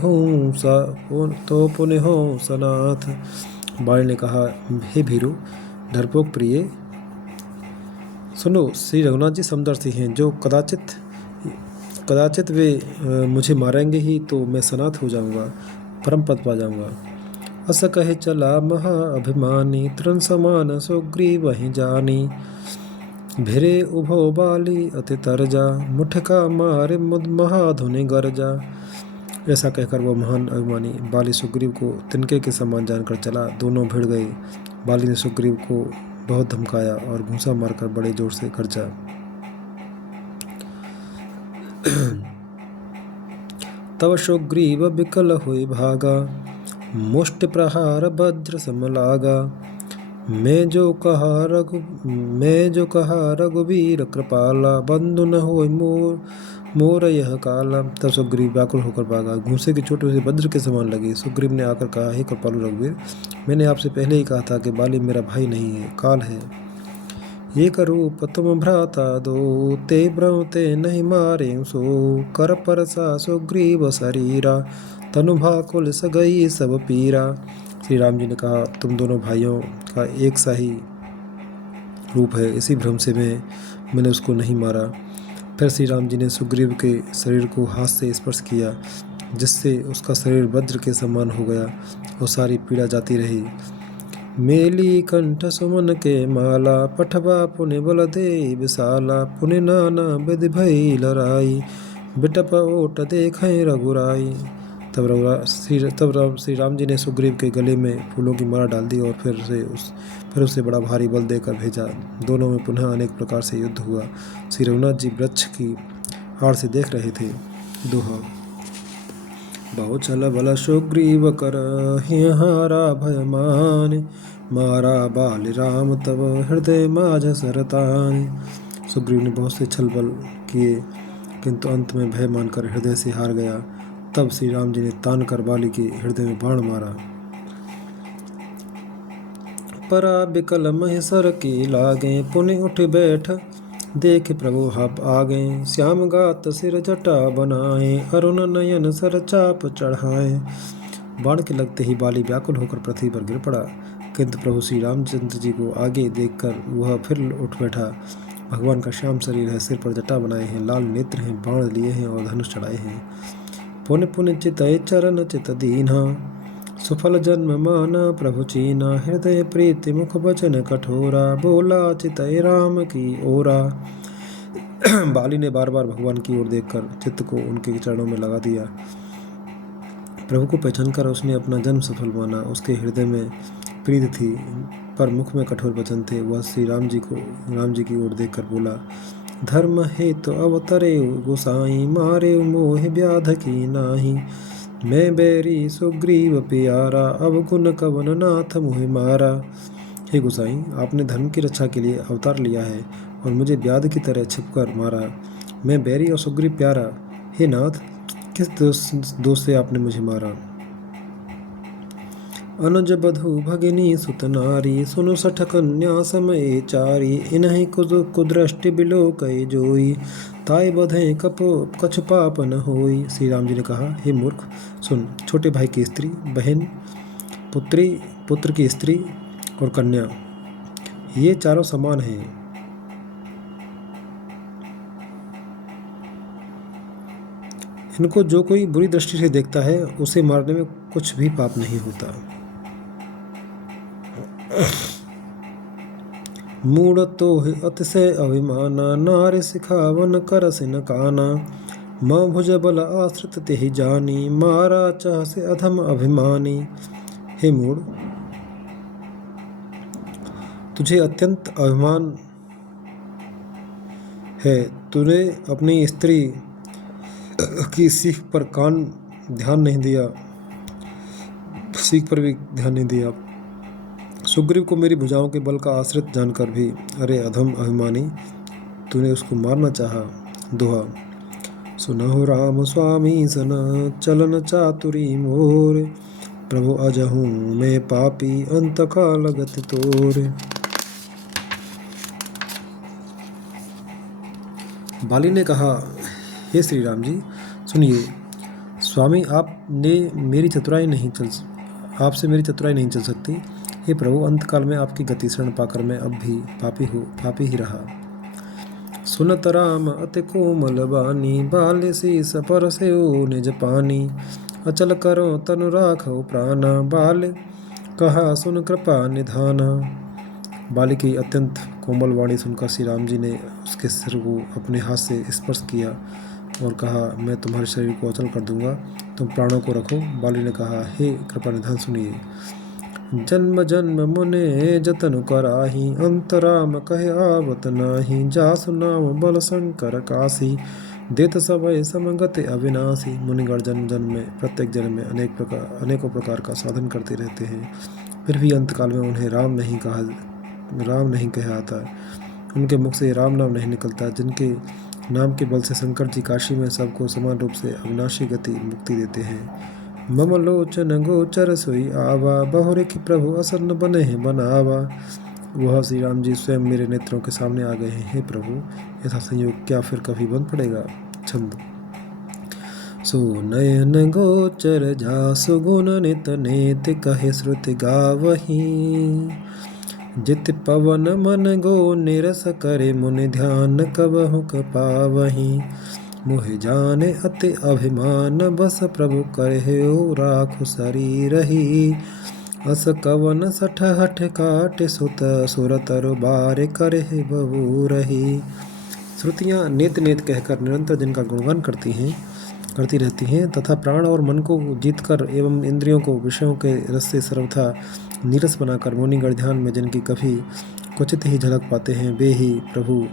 हो सनाथ। बाली ने कहा, हे भीरु डरपोक प्रिय, सुनो, श्री रघुनाथ जी समदर्शी हैं, जो कदाचित वे मुझे मारेंगे ही तो मैं सनाथ हो जाऊंगा, परम पद पा जाऊंगा। अस कहे चला महा अभिमानी, तृण समान सुग्रीव वहीं जानी, भिरे उभो बाली अति तरजा, मुठका मारे मुद महाधुनि गरजा। ऐसा कहकर वह महान अभिमानी बाली सुग्रीव को तिनके के समान जानकर चला। दोनों भिड़ गए। बाली ने सुग्रीव को बहुत धमकाया और घूंसा मारकर बड़े जोर से गरजा। तब सुग्रीव विकल हुई भागा, मुष्टि प्रहार वज्र सम लागा, मैं जो कहा रघुवीर कृपाला, बंधु न होय मोर यह काला। तब सुग्रीव व्याकुल होकर भागा। घूंसे की चोट उसे वज्र के समान लगी। सुग्रीव ने आकर कहा, हे कृपालु रघुवीर, मैंने आपसे पहले ही कहा था कि बाली मेरा भाई नहीं है, काल है। एक रूप तुम भ्राता दो, ते ब्रह्मते नहीं मारे सो, कर परसा सुग्रीव शरीरा, तनु भाकुल सगई सब पीरा। श्री राम जी ने कहा, तुम दोनों भाइयों का एक सा ही रूप है, इसी भ्रम से मैंने उसको नहीं मारा। फिर श्री राम जी ने सुग्रीव के शरीर को हाथ से स्पर्श किया, जिससे उसका शरीर वज्र के समान हो गया और सारी पीड़ा जाती रही। मेली कंठ सुमन के माला, पठवा पुण्य बल दे विशाला, पुण्य नाना विधि भई लड़ाई, बिटप ओट देखें रघुराई। तब श्री राम जी ने सुग्रीव के गले में फूलों की माला डाल दी और फिर उसे बड़ा भारी बल देकर भेजा। दोनों में पुनः अनेक प्रकार से युद्ध हुआ। श्री रघुनाथ जी वृक्ष की आड़ से देख रहे थे। दोहा। बहु छल बल सुग्रीव कर, हिहारा भय मान, मारा बाली राम तब हृदय माझ सरतान। सुग्रीव ने बहुत से छल बल किए, किंतु अंत में भय मानकर हृदय से हार गया। तब श्री राम जी ने तान कर बाली के हृदय में बाण मारा। परा बिकल महेश्वर की लागे, पुण्य उठ बैठ देख प्रभु हप आगे, श्याम गात सिर जटा बनाए, अरुण नयन सर चाप चढ़ाए। बाण के लगते ही बाली व्याकुल होकर पृथ्वी पर गिर पड़ा, किंतु प्रभु श्री रामचंद्र जी को आगे देखकर वह फिर उठ बैठा। भगवान का श्याम शरीर है, सिर पर जटा बनाए हैं, लाल नेत्र हैं, बाण लिए हैं और धनुष चढ़ाए हैं। पुण्य पुण्य चितय चरण चित दीना, सुफल जन्म माना प्रभु चीना, हृदय प्रीति मुख वचन कठोरा, बोला चितय राम की ओरा। बाली ने बार बार भगवान की ओर देखकर चित्त को उनके चरणों में लगा दिया। प्रभु को पहचान कर उसने अपना जन्म सफल माना। उसके हृदय में प्रीति थी पर मुख में कठोर वचन थे। वह श्री राम जी की ओर देखकर बोला, धर्म हेतु अवतरे गोसाई, मारे मोह व्याध की नाही, मैं बैरी सुग्रीव प्यारा, अब गुण कवन नाथ मुहि मारा। हे गोसाई, आपने धर्म की रक्षा के लिए अवतार लिया है और मुझे व्याध की तरह छिपकर मारा। मैं बैरी और सुग्रीव प्यारा। हे नाथ, किस दोष से आपने मुझे मारा? अनुज बधु भगिनी सुत नारी, सुनु सठ कन्या समय चारी। इन्हीं कुदृष्टि बिलो कई जोई, ताई बधे कछु पाप न होई। श्री राम जी ने कहा, हे मूर्ख, सुन। छोटे भाई की स्त्री, बहन, पुत्री, पुत्र की स्त्री और कन्या, ये चारों समान हैं। इनको जो कोई बुरी दृष्टि से देखता है, उसे मारने में कुछ भी पाप नहीं होता। मूढ़ तो अतिशय अभिमाना, नारी सिखावन करस न काना। माँ भुज बल आश्रित तेहि जानी, मारा चाह से अधम अभिमानी। हे मूढ़, तुझे अत्यंत अभिमान है। तूने अपनी स्त्री की सीख पर ध्यान नहीं दिया, सीख पर भी ध्यान नहीं दिया। सुग्रीव को मेरी भुजाओं के बल का आश्रित जानकर भी, अरे अधम अभिमानी, तूने उसको मारना चाहा। दोहा। सुनहु राम स्वामी सन, चलन चातुरी मोर। प्रभु अजहूँ मैं पापी, अंत काल गति तोर। बाली ने कहा, हे श्री राम जी, सुनिए। स्वामी, आपसे मेरी चतुराई नहीं चल सकती। हे प्रभु, अंतकाल में आपकी गति शरण पाकर मैं अब भी पापी ही रहा। सुनत राम अति कोमल बानी, बाल्य शीस परसेउ निज पानी। अचल करो तनु राखो प्राणा, बाल कहा सुन कृपा निधाना। बाली की अत्यंत कोमल वाणी सुनकर श्री राम जी ने उसके सिर को अपने हाथ से स्पर्श किया और कहा, मैं तुम्हारे शरीर को अचल कर दूंगा, तुम प्राणों को रखो। बाली ने कहा, हे कृपा निधान, सुनिए। जन्म जन्म मुने जतन कराही, अंतराम कहे आवत नाही। जासु नाम बल शंकर काशी, देत सभय समगति अविनाशी। मुनिगण जन्म जन्म में, प्रत्येक जन्म में अनेकों प्रकार का साधन करते रहते हैं, फिर भी अंतकाल में उन्हें राम नहीं कहता। उनके मुख से राम नाम नहीं निकलता, जिनके नाम के बल से शंकर जी काशी में सबको समान रूप से अविनाशी गति मुक्ति देते हैं। मम लोचन गोचर सोई आवा, बहुरिख प्रभु असन बने बनावा। वह श्री राम जी स्वयं मेरे नेत्रों के सामने आ गए हैं। हे प्रभु, ऐसा संयोग क्या फिर कभी बन पड़ेगा? छंद। सो नयन गोचर जासु गुण नित नेत, कहे श्रुति गावही। जित पवन मन गो निरस करे, मुनि ध्यान कबहु पावही। मोहि जाने अति अभिमान, बस प्रभु करहु राखु शरीरहि। अस कवन सठ हठ काट, सुत सुरतर बार करहि बबूरहि। श्रुतियाँ नेत नेत कहकर निरंतर जिनका गुणगान करती रहती हैं तथा प्राण और मन को जीतकर एवं इंद्रियों को विषयों के रस से सर्वथा नीरस बनाकर मुनिगण ध्यान में जिनकी कभी क्वचित ही झलक पाते हैं, वे ही प्रभु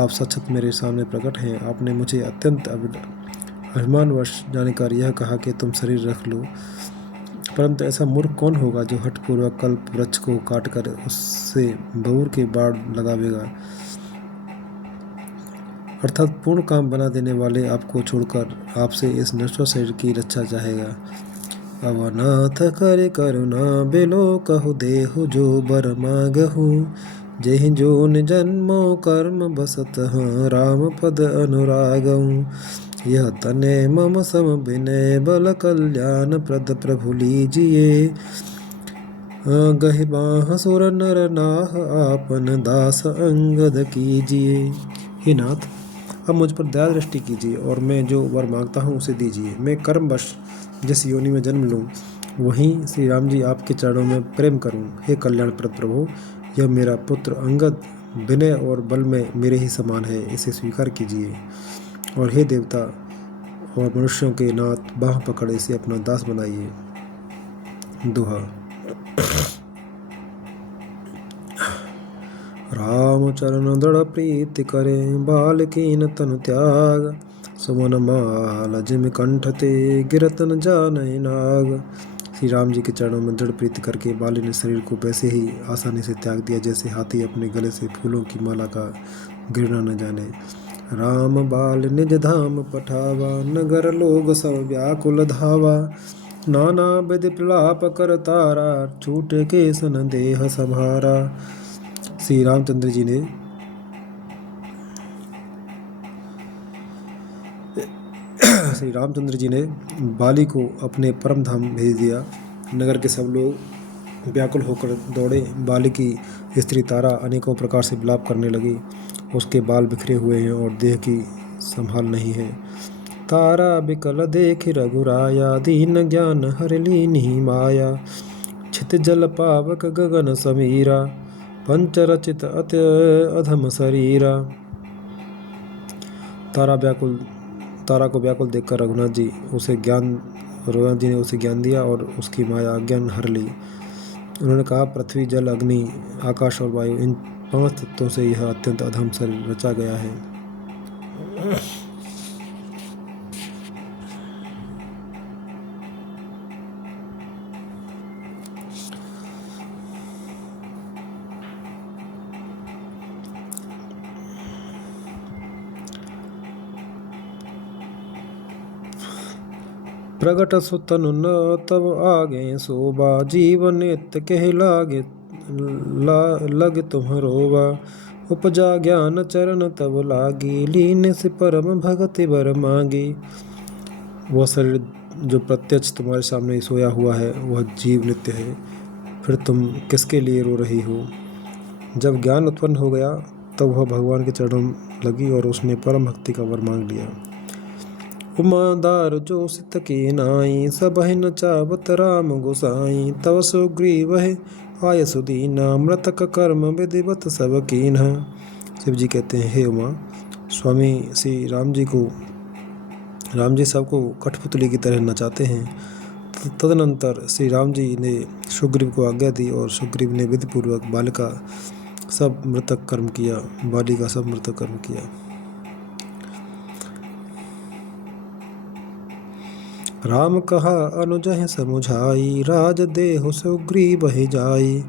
आप सचत मेरे सामने प्रकट हैं। आपने मुझे अत्यंत अभिमानवश जानकर यह कहा कि तुम शरीर रख लो, परंतु ऐसा मूर्ख कौन होगा जो हठपूर्वक कल्प वृक्ष को काटकर उससे बबूर के बाढ़ लगावेगा। अर्थात पूर्ण काम बना देने वाले आपको छोड़कर आपसे इस नश्वर शरीर की रक्षा चाहेगा। अवनाथ करे करुणा बिलो, कहु देहु जो बर मागहु। जेहि जोन जन्मो कर्म बसत, राम पद अनुरागहु। यह तने मम सम विनय, बल कल्याण प्रद प्रभु लीजिए। गहि बाह सुर नर नाह, आपन दास अंगद कीजिए। हे नाथ, अब मुझ पर दया दृष्टि कीजिए और मैं जो वर मांगता हूँ उसे दीजिए। मैं कर्मवश जिस योनि में जन्म लूँ, वहीं श्री राम जी आपके चरणों में प्रेम करूँ। हे कल्याणप्रद प्रभु, यह मेरा पुत्र अंगद विनय और बल में मेरे ही समान है, इसे स्वीकार कीजिए। और हे देवता और मनुष्यों के नाथ, बाह पकड़ इसे अपना दास बनाइए। दोहा। राम चरण दृढ़ प्रीति करे, बालकीन तनु त्याग। सुमन माल जिम कंठ ते, गिरतन जानहि नाग। श्री राम जी के चरणों में दृढ़ प्रीति करके बाली ने शरीर को वैसे ही आसानी से त्याग दिया जैसे हाथी अपने गले से फूलों की माला का गिरना न जाने। राम बाल निज धाम पठावा, नगर लोग सब व्याकुल धावा। नाना विधि प्रलाप कर तारा, छूटे के सन देह संहारा। श्री रामचंद्र जी ने बाली को अपने परम धाम भेज दिया। नगर के सब लोग व्याकुल होकर दौड़े। बाली की स्त्री तारा अनेकों प्रकार से विलाप करने लगी। उसके बाल बिखरे हुए हैं और देह की संभाल नहीं है। तारा बिकल देख रघुराया, दीन ज्ञान हर लीन्ही माया। छित जल पावक गगन समीरा, पंच रचित अति अधम शरीरा। तारा को व्याकुल देखकर रघुनाथ जी ने उसे ज्ञान दिया और उसकी माया अज्ञान हर ली। उन्होंने कहा, पृथ्वी जल अग्नि आकाश और वायु, इन 5 तत्वों से यह अत्यंत अधम शरीर रचा गया है। प्रगट सुतनु न तब आगे शोभा, जीव नित्य कह लग तुम रोवा। उपजा ज्ञान चरण तब लागी, लीन से परम भगति बर मांगी। वह शरीर जो प्रत्यक्ष तुम्हारे सामने सोया हुआ है वह जीव नित्य है, फिर तुम किसके लिए रो रही हो। जब ज्ञान उत्पन्न हो गया तब वह भगवान के चरणों लगी और उसने परम भक्ति का वर मांग लिया। उमादार जो सित की नाई, सब न चावत राम गोसाई। तव सुग्रीव आय सुदीना, मृतक कर्म विधिवत सब कीन्हा। शिव जी कहते हैं, हे उमा, स्वामी श्री राम जी सबको कठपुतली की तरह नचाते हैं। तदनंतर श्री राम जी ने सुग्रीव को आज्ञा दी और सुग्रीव ने विधिपूर्वक बाली का सब मृतक कर्म किया। राम कहा अनुजहि समुझाई, राज देहु सुग्रीव जाई।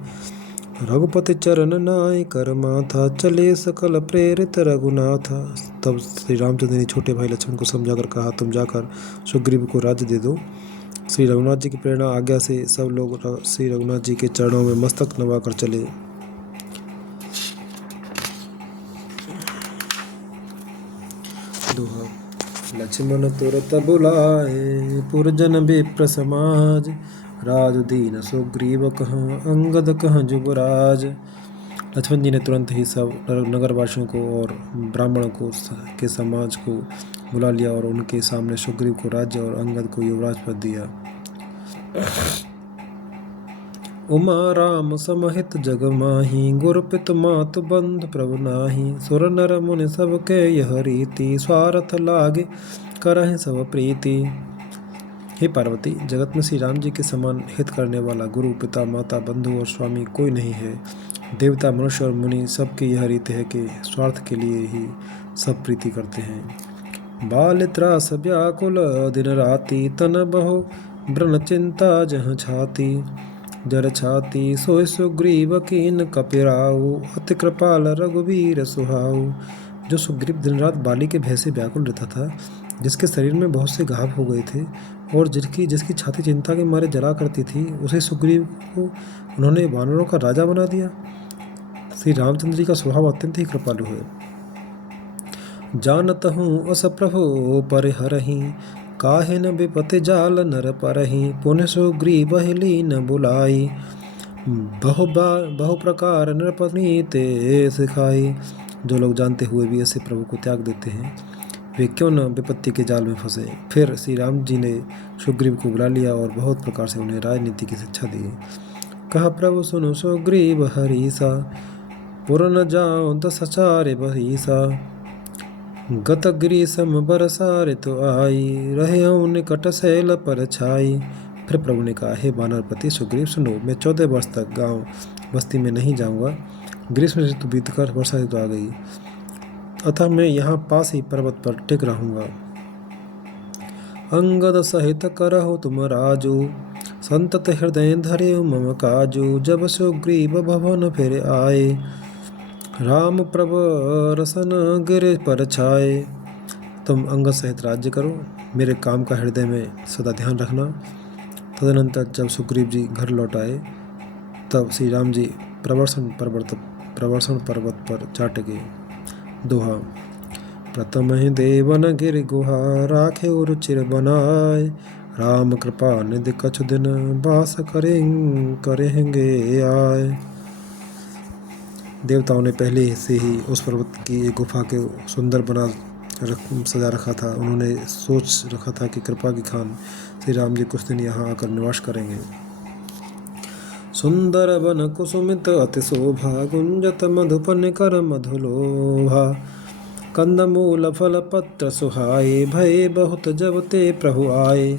रघुपति चरण नाय कर माथा, चले सकल प्रेरित रघुनाथा। तब श्री रामचंद्र ने छोटे भाई लक्ष्मण को समझाकर कहा, तुम जाकर सुग्रीव को राज्य दे दो। श्री रघुनाथ जी की प्रेरणा आज्ञा से सब लोग श्री रघुनाथ जी के चरणों में मस्तक नवाकर चले। दोहा। लक्ष्मण तुरत बुलाए, पुरजन विप्र समाज। राज दीन सुग्रीव कहाँ, अंगद कहाँ जुबराज। लक्ष्मण जी ने तुरंत ही सब नगरवासियों को और ब्राह्मणों को के समाज को बुला लिया और उनके सामने सुग्रीव को राज्य और अंगद को युवराज पद दिया। उमा राम समहित जग माही, गुर पित मात बंधु प्रभु नाही। सुर नर मुनि सबके यह रीति, स्वार्थ लागे करहि सब प्रीति। हे पार्वती, जगत में श्री राम जी के समान हित करने वाला गुरु पिता माता बंधु और स्वामी कोई नहीं है। देवता मनुष्य और मुनि सबकी यह रीति है कि स्वार्थ के लिए ही सब प्रीति करते हैं। बाल त्रास व्याकुल दिन राति, तन बहु व्रण चिंता जह छाती। जर छाती सोय सुग्रीव कीन कपिराऊ, अति कृपाल रघुवीर सुहाऊ। जो सुग्रीव दिन रात बाली के भय से व्याकुल रहता था, जिसके शरीर में बहुत से घाव हो गए थे और जिसकी छाती चिंता के मारे जला करती थी, उसे सुग्रीव को उन्होंने वानरों का राजा बना दिया। श्री रामचंद्र जी का स्वभाव अत्यंत ही कृपालु है। जानत हूँ अस प्रभु परिहरहि, काहे न विपति जाल नर परहि। पुण्य सुग्रीव लीन बुलाई, बहु प्रकार नृपनीते सिखाई। जो लोग जानते हुए भी ऐसे प्रभु को त्याग देते हैं, वे क्यों न विपत्ति के जाल में फंसे। फिर श्री राम जी ने सुग्रीव को बुला लिया और बहुत प्रकार से उन्हें राजनीति की शिक्षा दी। कहा, प्रभु सुनो सुग्रीव हरीसा, पुर न जाओ दसचारे बहीसा। गत ग्रीसम बरसारे तो आई, रहे निकट शैल पर छाई। फिर प्रभु ने कहा, हे वानरपति सुग्रीव सुनो, मैं 14 वर्ष तक गांव बस्ती में नहीं जाऊंगा। ग्रीष्म ऋतु बीतकर वर्षा ऋतु आ गई, अतः मैं यहाँ पास ही पर्वत पर टिक रहूंगा। अंगद सहित करहो तुम राजू, संतत हृदय धरे मम काजू, जब सुग्रीव भवन फिर आए। राम प्रवरसन गिर पर छाए। तुम अंगद सहित राज्य करो, मेरे काम का हृदय में सदा ध्यान रखना। तदनंतर जब सुग्रीव जी घर लौट आए तब श्री राम जी प्रवर्षण पर्वत पर जा टिके। दोहा। प्रथम ही देवन गिर गुहा, राखे और चिर बनाए। राम कृपा निधि कछु दिन, बास करेंगे आए। देवताओं ने पहले से ही उस पर्वत की एक गुफा के सुंदर सजा रखा था। उन्होंने सोच रखा था कि कृपा की खान श्री राम जी कुछ दिन यहाँ आकर निवास करेंगे। सुंदर वन कुसुमित अति शोभा, गुंजत मधुपन कर मधुलोभा। कंदमूल फल पत्र सुहाए, भय बहुत जब ते प्रभु आए।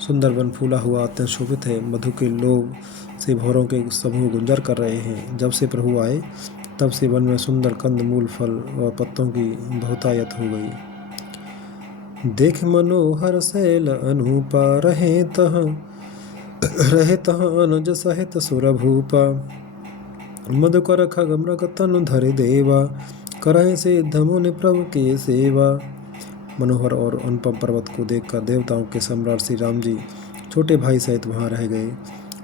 सुंदर वन फूला हुआ अत्यंत शोभित है, मधु के लोभ से भौरों के समूह गुंजर कर रहे हैं। जब से प्रभु आए तब से वन में सुंदर कंद मूल फल और पत्तों की बहुतायत हो गई। देख मनोहर शैल अनूपा, रहे तह अनुज सहित सुर भूपा। मधुकर खग मृग तनु धरि देवा, करहि सिद्ध मुनि प्रभु की सेवा। मनोहर और अनुपम पर्वत को देखकर देवताओं के सम्राट श्री राम जी छोटे भाई सहित वहां रह गए।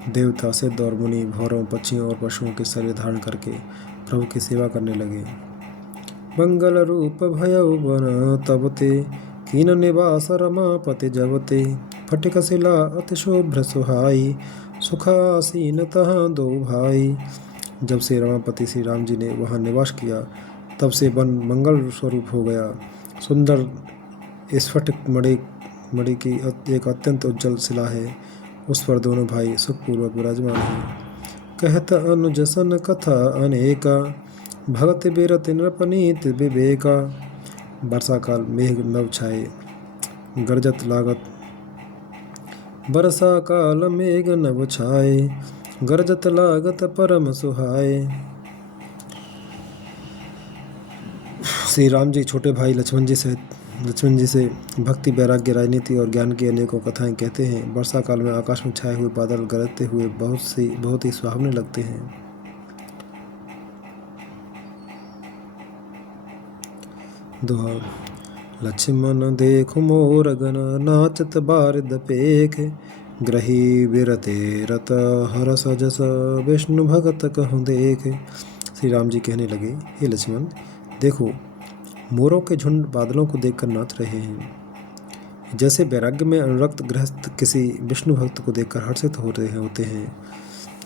देवता, सिद्ध और मुनि भौरों, पक्षियों और पशुओं के शरीर धारण करके प्रभु की सेवा करने लगे। मंगल रूप भयउ बन तब ते, कीन निवास रमापति जब ते। फटिक शिला अति शुभ्र सुहाई, सुखासीन तहाँ दो भाई। जब से रमापति श्री राम जी ने वहाँ निवास किया तब से वन मंगल स्वरूप हो गया। सुंदर स्फटिक मणि की एक अत्यंत उज्जवल शिला है, उस पर दोनों भाई सुखपूर्वक विराजमान हैं। कहत अनुज सन कथा अनेका, भगत बिरति नृपनीत विवेका। वर्षा काल मेघ नभ छाए, गरजत लागत वर्षा काल मेघ नभ छाए, गरजत लागत परम सुहाए। श्री राम जी छोटे भाई लक्ष्मण जी से भक्ति, वैराग्य, राजनीति और ज्ञान की अनेकों कथाएं कहते हैं। वर्षा काल में आकाश में छाए हुए बादल गरजते हुए बहुत ही सुहावने लगते हैं। दोहा। लक्ष्मण देखो मोर गण, नाचत बारिद पेख। ग्रही विरते रत हरस जस, विष्णु भगत कहूँ देख। श्री राम जी कहने लगे, हे लक्ष्मण, देखो मोरों के झुंड बादलों को देखकर नाच रहे हैं। जैसे वैराग्य में अनुरक्त गृहस्थ किसी विष्णु भक्त को देखकर हर्षित हो रहे होते हैं।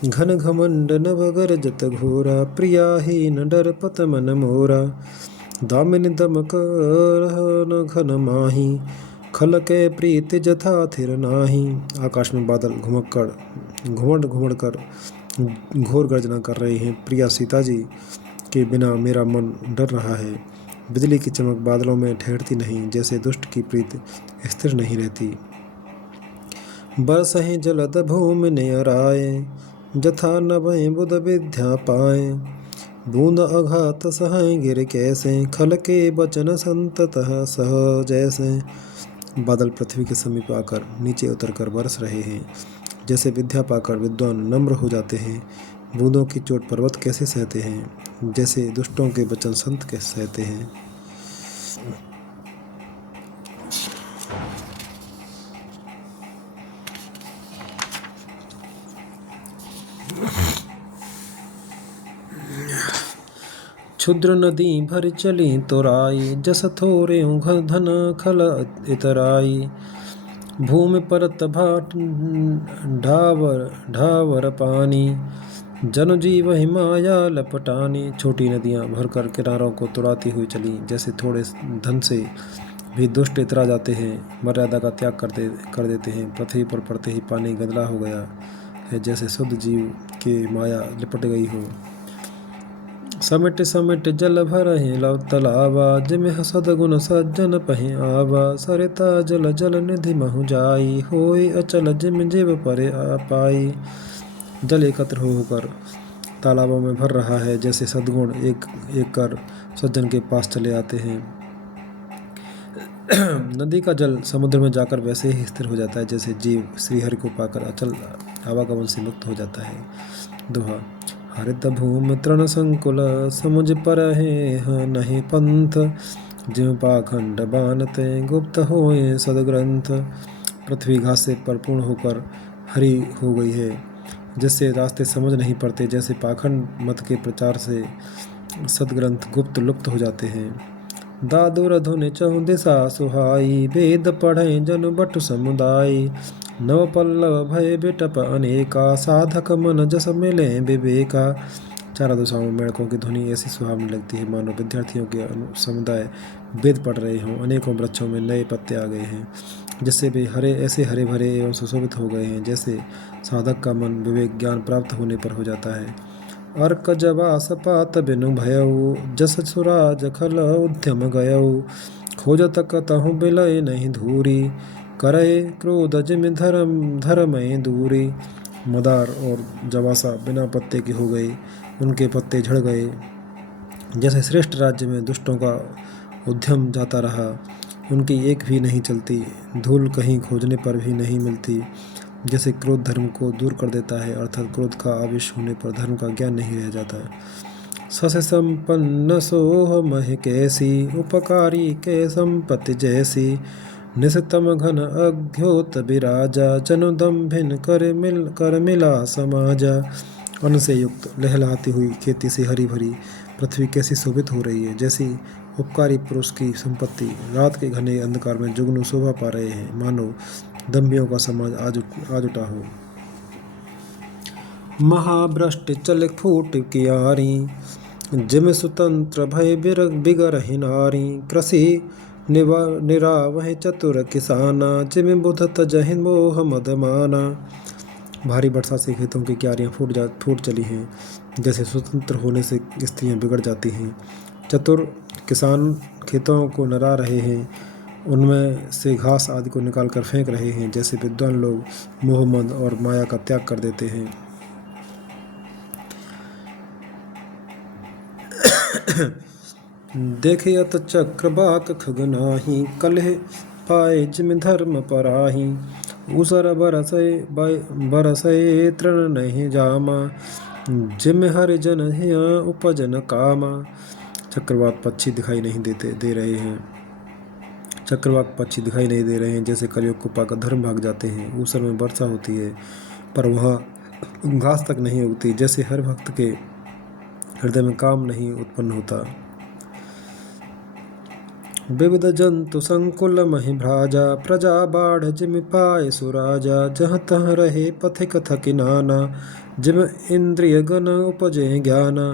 घन घमंड नभ गरजत घोरा, प्रियाहीन डर पत मन मोरा। दामिनी दमक रहन घन माही, खलके प्रीति जथा थिर नाही। आकाश में बादल घुमड़ कर घोर गर्जना कर रहे हैं। प्रिया सीता जी के बिना मेरा मन डर रहा है। बिजली की चमक बादलों में ठहरती नहीं, जैसे दुष्ट की प्रीति स्थिर नहीं रहती। बरसहि जलद भूमि नियराए, जथा नभै बुध विद्या पाए। बूंद अघात सहाय गिर कैसे, खलके बचन संततः सह जैसे। बादल पृथ्वी के समीप आकर नीचे उतरकर बरस रहे हैं। जैसे विद्या पाकर विद्वान नम्र हो जाते हैं। बूंदों की चोट पर्वत कैसे सहते हैं, जैसे दुष्टों के वचन संत कैसे सहते हैं। क्षुद्र नदी भर चली तोराई, जस थोरे धन खल इतराई। भूमि परत भाट ढावर पानी, जन जीव हिमाया लपटानी। छोटी नदियां भरकर किनारों को तुड़ाती हुई चली, जैसे थोड़े धन से भी दुष्ट इतरा जाते हैं, मर्यादा का त्याग कर देते हैं। पृथ्वी पर पड़ते ही पानी गंदला हो गया है, जैसे शुद्ध जीव के माया लिपट गई हो। समिट समिट जल भरहि लव तलावा, जिमिह सदगुण सज्जन पहि आवा। सरिता जल जल निधि महु जाई, होय अचल जिम जिव परे आ पाई। जल एकत्र होकर तालाबों में भर रहा है, जैसे सद्गुण एक एक कर सज्जन के पास चले आते हैं। नदी का जल समुद्र में जाकर वैसे ही स्थिर हो जाता है जैसे जीव श्रीहरि को पाकर अचल आवागमन से मुक्त हो जाता है। दोहा। हरित भूमि तृण संकुल समुझ पर है नहीं पंथ, जिम पाखंड बानते गुप्त होए सदग्रंथ। पृथ्वी घास से परिपूर्ण होकर हरी हो गई है, जिससे रास्ते समझ नहीं पड़ते, जैसे पाखंड मत के प्रचार से सदग्रंथ गुप्त लुप्त हो जाते हैं। दादुर धुन चहु दिशा सुहाई, वेद पढ़े जन बटु समुदाय। नव पल्लव भय बिटप अनेका, साधक मन जस मिले विवेका। चारों दिशाओं में मेढ़कों की ध्वनि ऐसी सुहावनी लगती है मानो विद्यार्थियों के समुदाय वेद पढ़ रहे हों। अनेकों वृक्षों में नए पत्ते आ गए हैं, जिससे वे ऐसे हरे भरे एवं सुशोभित हो गए हैं, जैसे साधक का मन विवेक ज्ञान प्राप्त होने पर हो जाता है। अर्क जवा सपात बिनु भयऊ, जस सुराज खल उद्यम गयऊ। खोजत कतहु बिलय नहीं धूरी, करे क्रोध जिम धर्मय दूरी। मदार और जवासा बिना पत्ते के हो गए, उनके पत्ते झड़ गए। जैसे श्रेष्ठ राज्य में दुष्टों का उद्यम जाता रहा, उनकी एक भी नहीं चलती, धूल कहीं खोजने पर भी नहीं मिलती। जैसे क्रोध धर्म को दूर कर देता है, अर्थात क्रोध का आवेश होने पर धर्म का ज्ञान नहीं रह जाता। सस संपन्न सोह मह कैसी, उपकारी के संपत्ति जैसी। निस्तम घन अघ्योत विराजा, जनु दम्भिन कर मिला समाजा। अन्न से युक्त लहलहाती हुई खेती से हरी भरी पृथ्वी कैसी शोभित हो रही है, जैसी उपकारी पुरुष की संपत्ति रात के घने अंधकार में जुगनू शोभा पा रहे हैं, मानो दम्भियों का समाज आज उठा हो। महाभ्रष्ट चल फूट कियारी, जिम स्वतंत्र भय बिगरहि नारी। कृषि निरावह चतुर किसाना, जिम बुध तजहि मोह मदमाना। भारी वर्षा से खेतों की क्यारियाँ फूट चली हैं, जैसे स्वतंत्र होने से स्त्रियाँ बिगड़ जाती हैं। चतुर किसान खेतों को नरा रहे हैं, उनमें से घास आदि को निकाल कर फेंक रहे हैं, जैसे विद्वान लोग मोह मद और माया का त्याग कर देते हैं। देखियत चक्रवाक खगनाही, कलह पाए जिम धर्म पराही। उसर बरसए तृण नहीं जामा, जिम हर जन उपजन कामा। चक्रवात पक्षी दिखाई नहीं दे रहे हैं, चक्रवाक पक्षी दिखाई नहीं दे रहे हैं, जैसे कलयुग को पाकर धर्म भाग जाते हैं। ऊसर में वर्षा होती है पर वहाँ घास तक नहीं उगती, जैसे हर भक्त के हृदय में काम नहीं उत्पन्न होता। विविध जंतु संकुल महि भ्राजा, प्रजा बाढ़ जिम पाए सुराजा। जहाँ तहाँ रहे पथिक थकि नाना, जिम इंद्रिय गण उपजे ज्ञाना।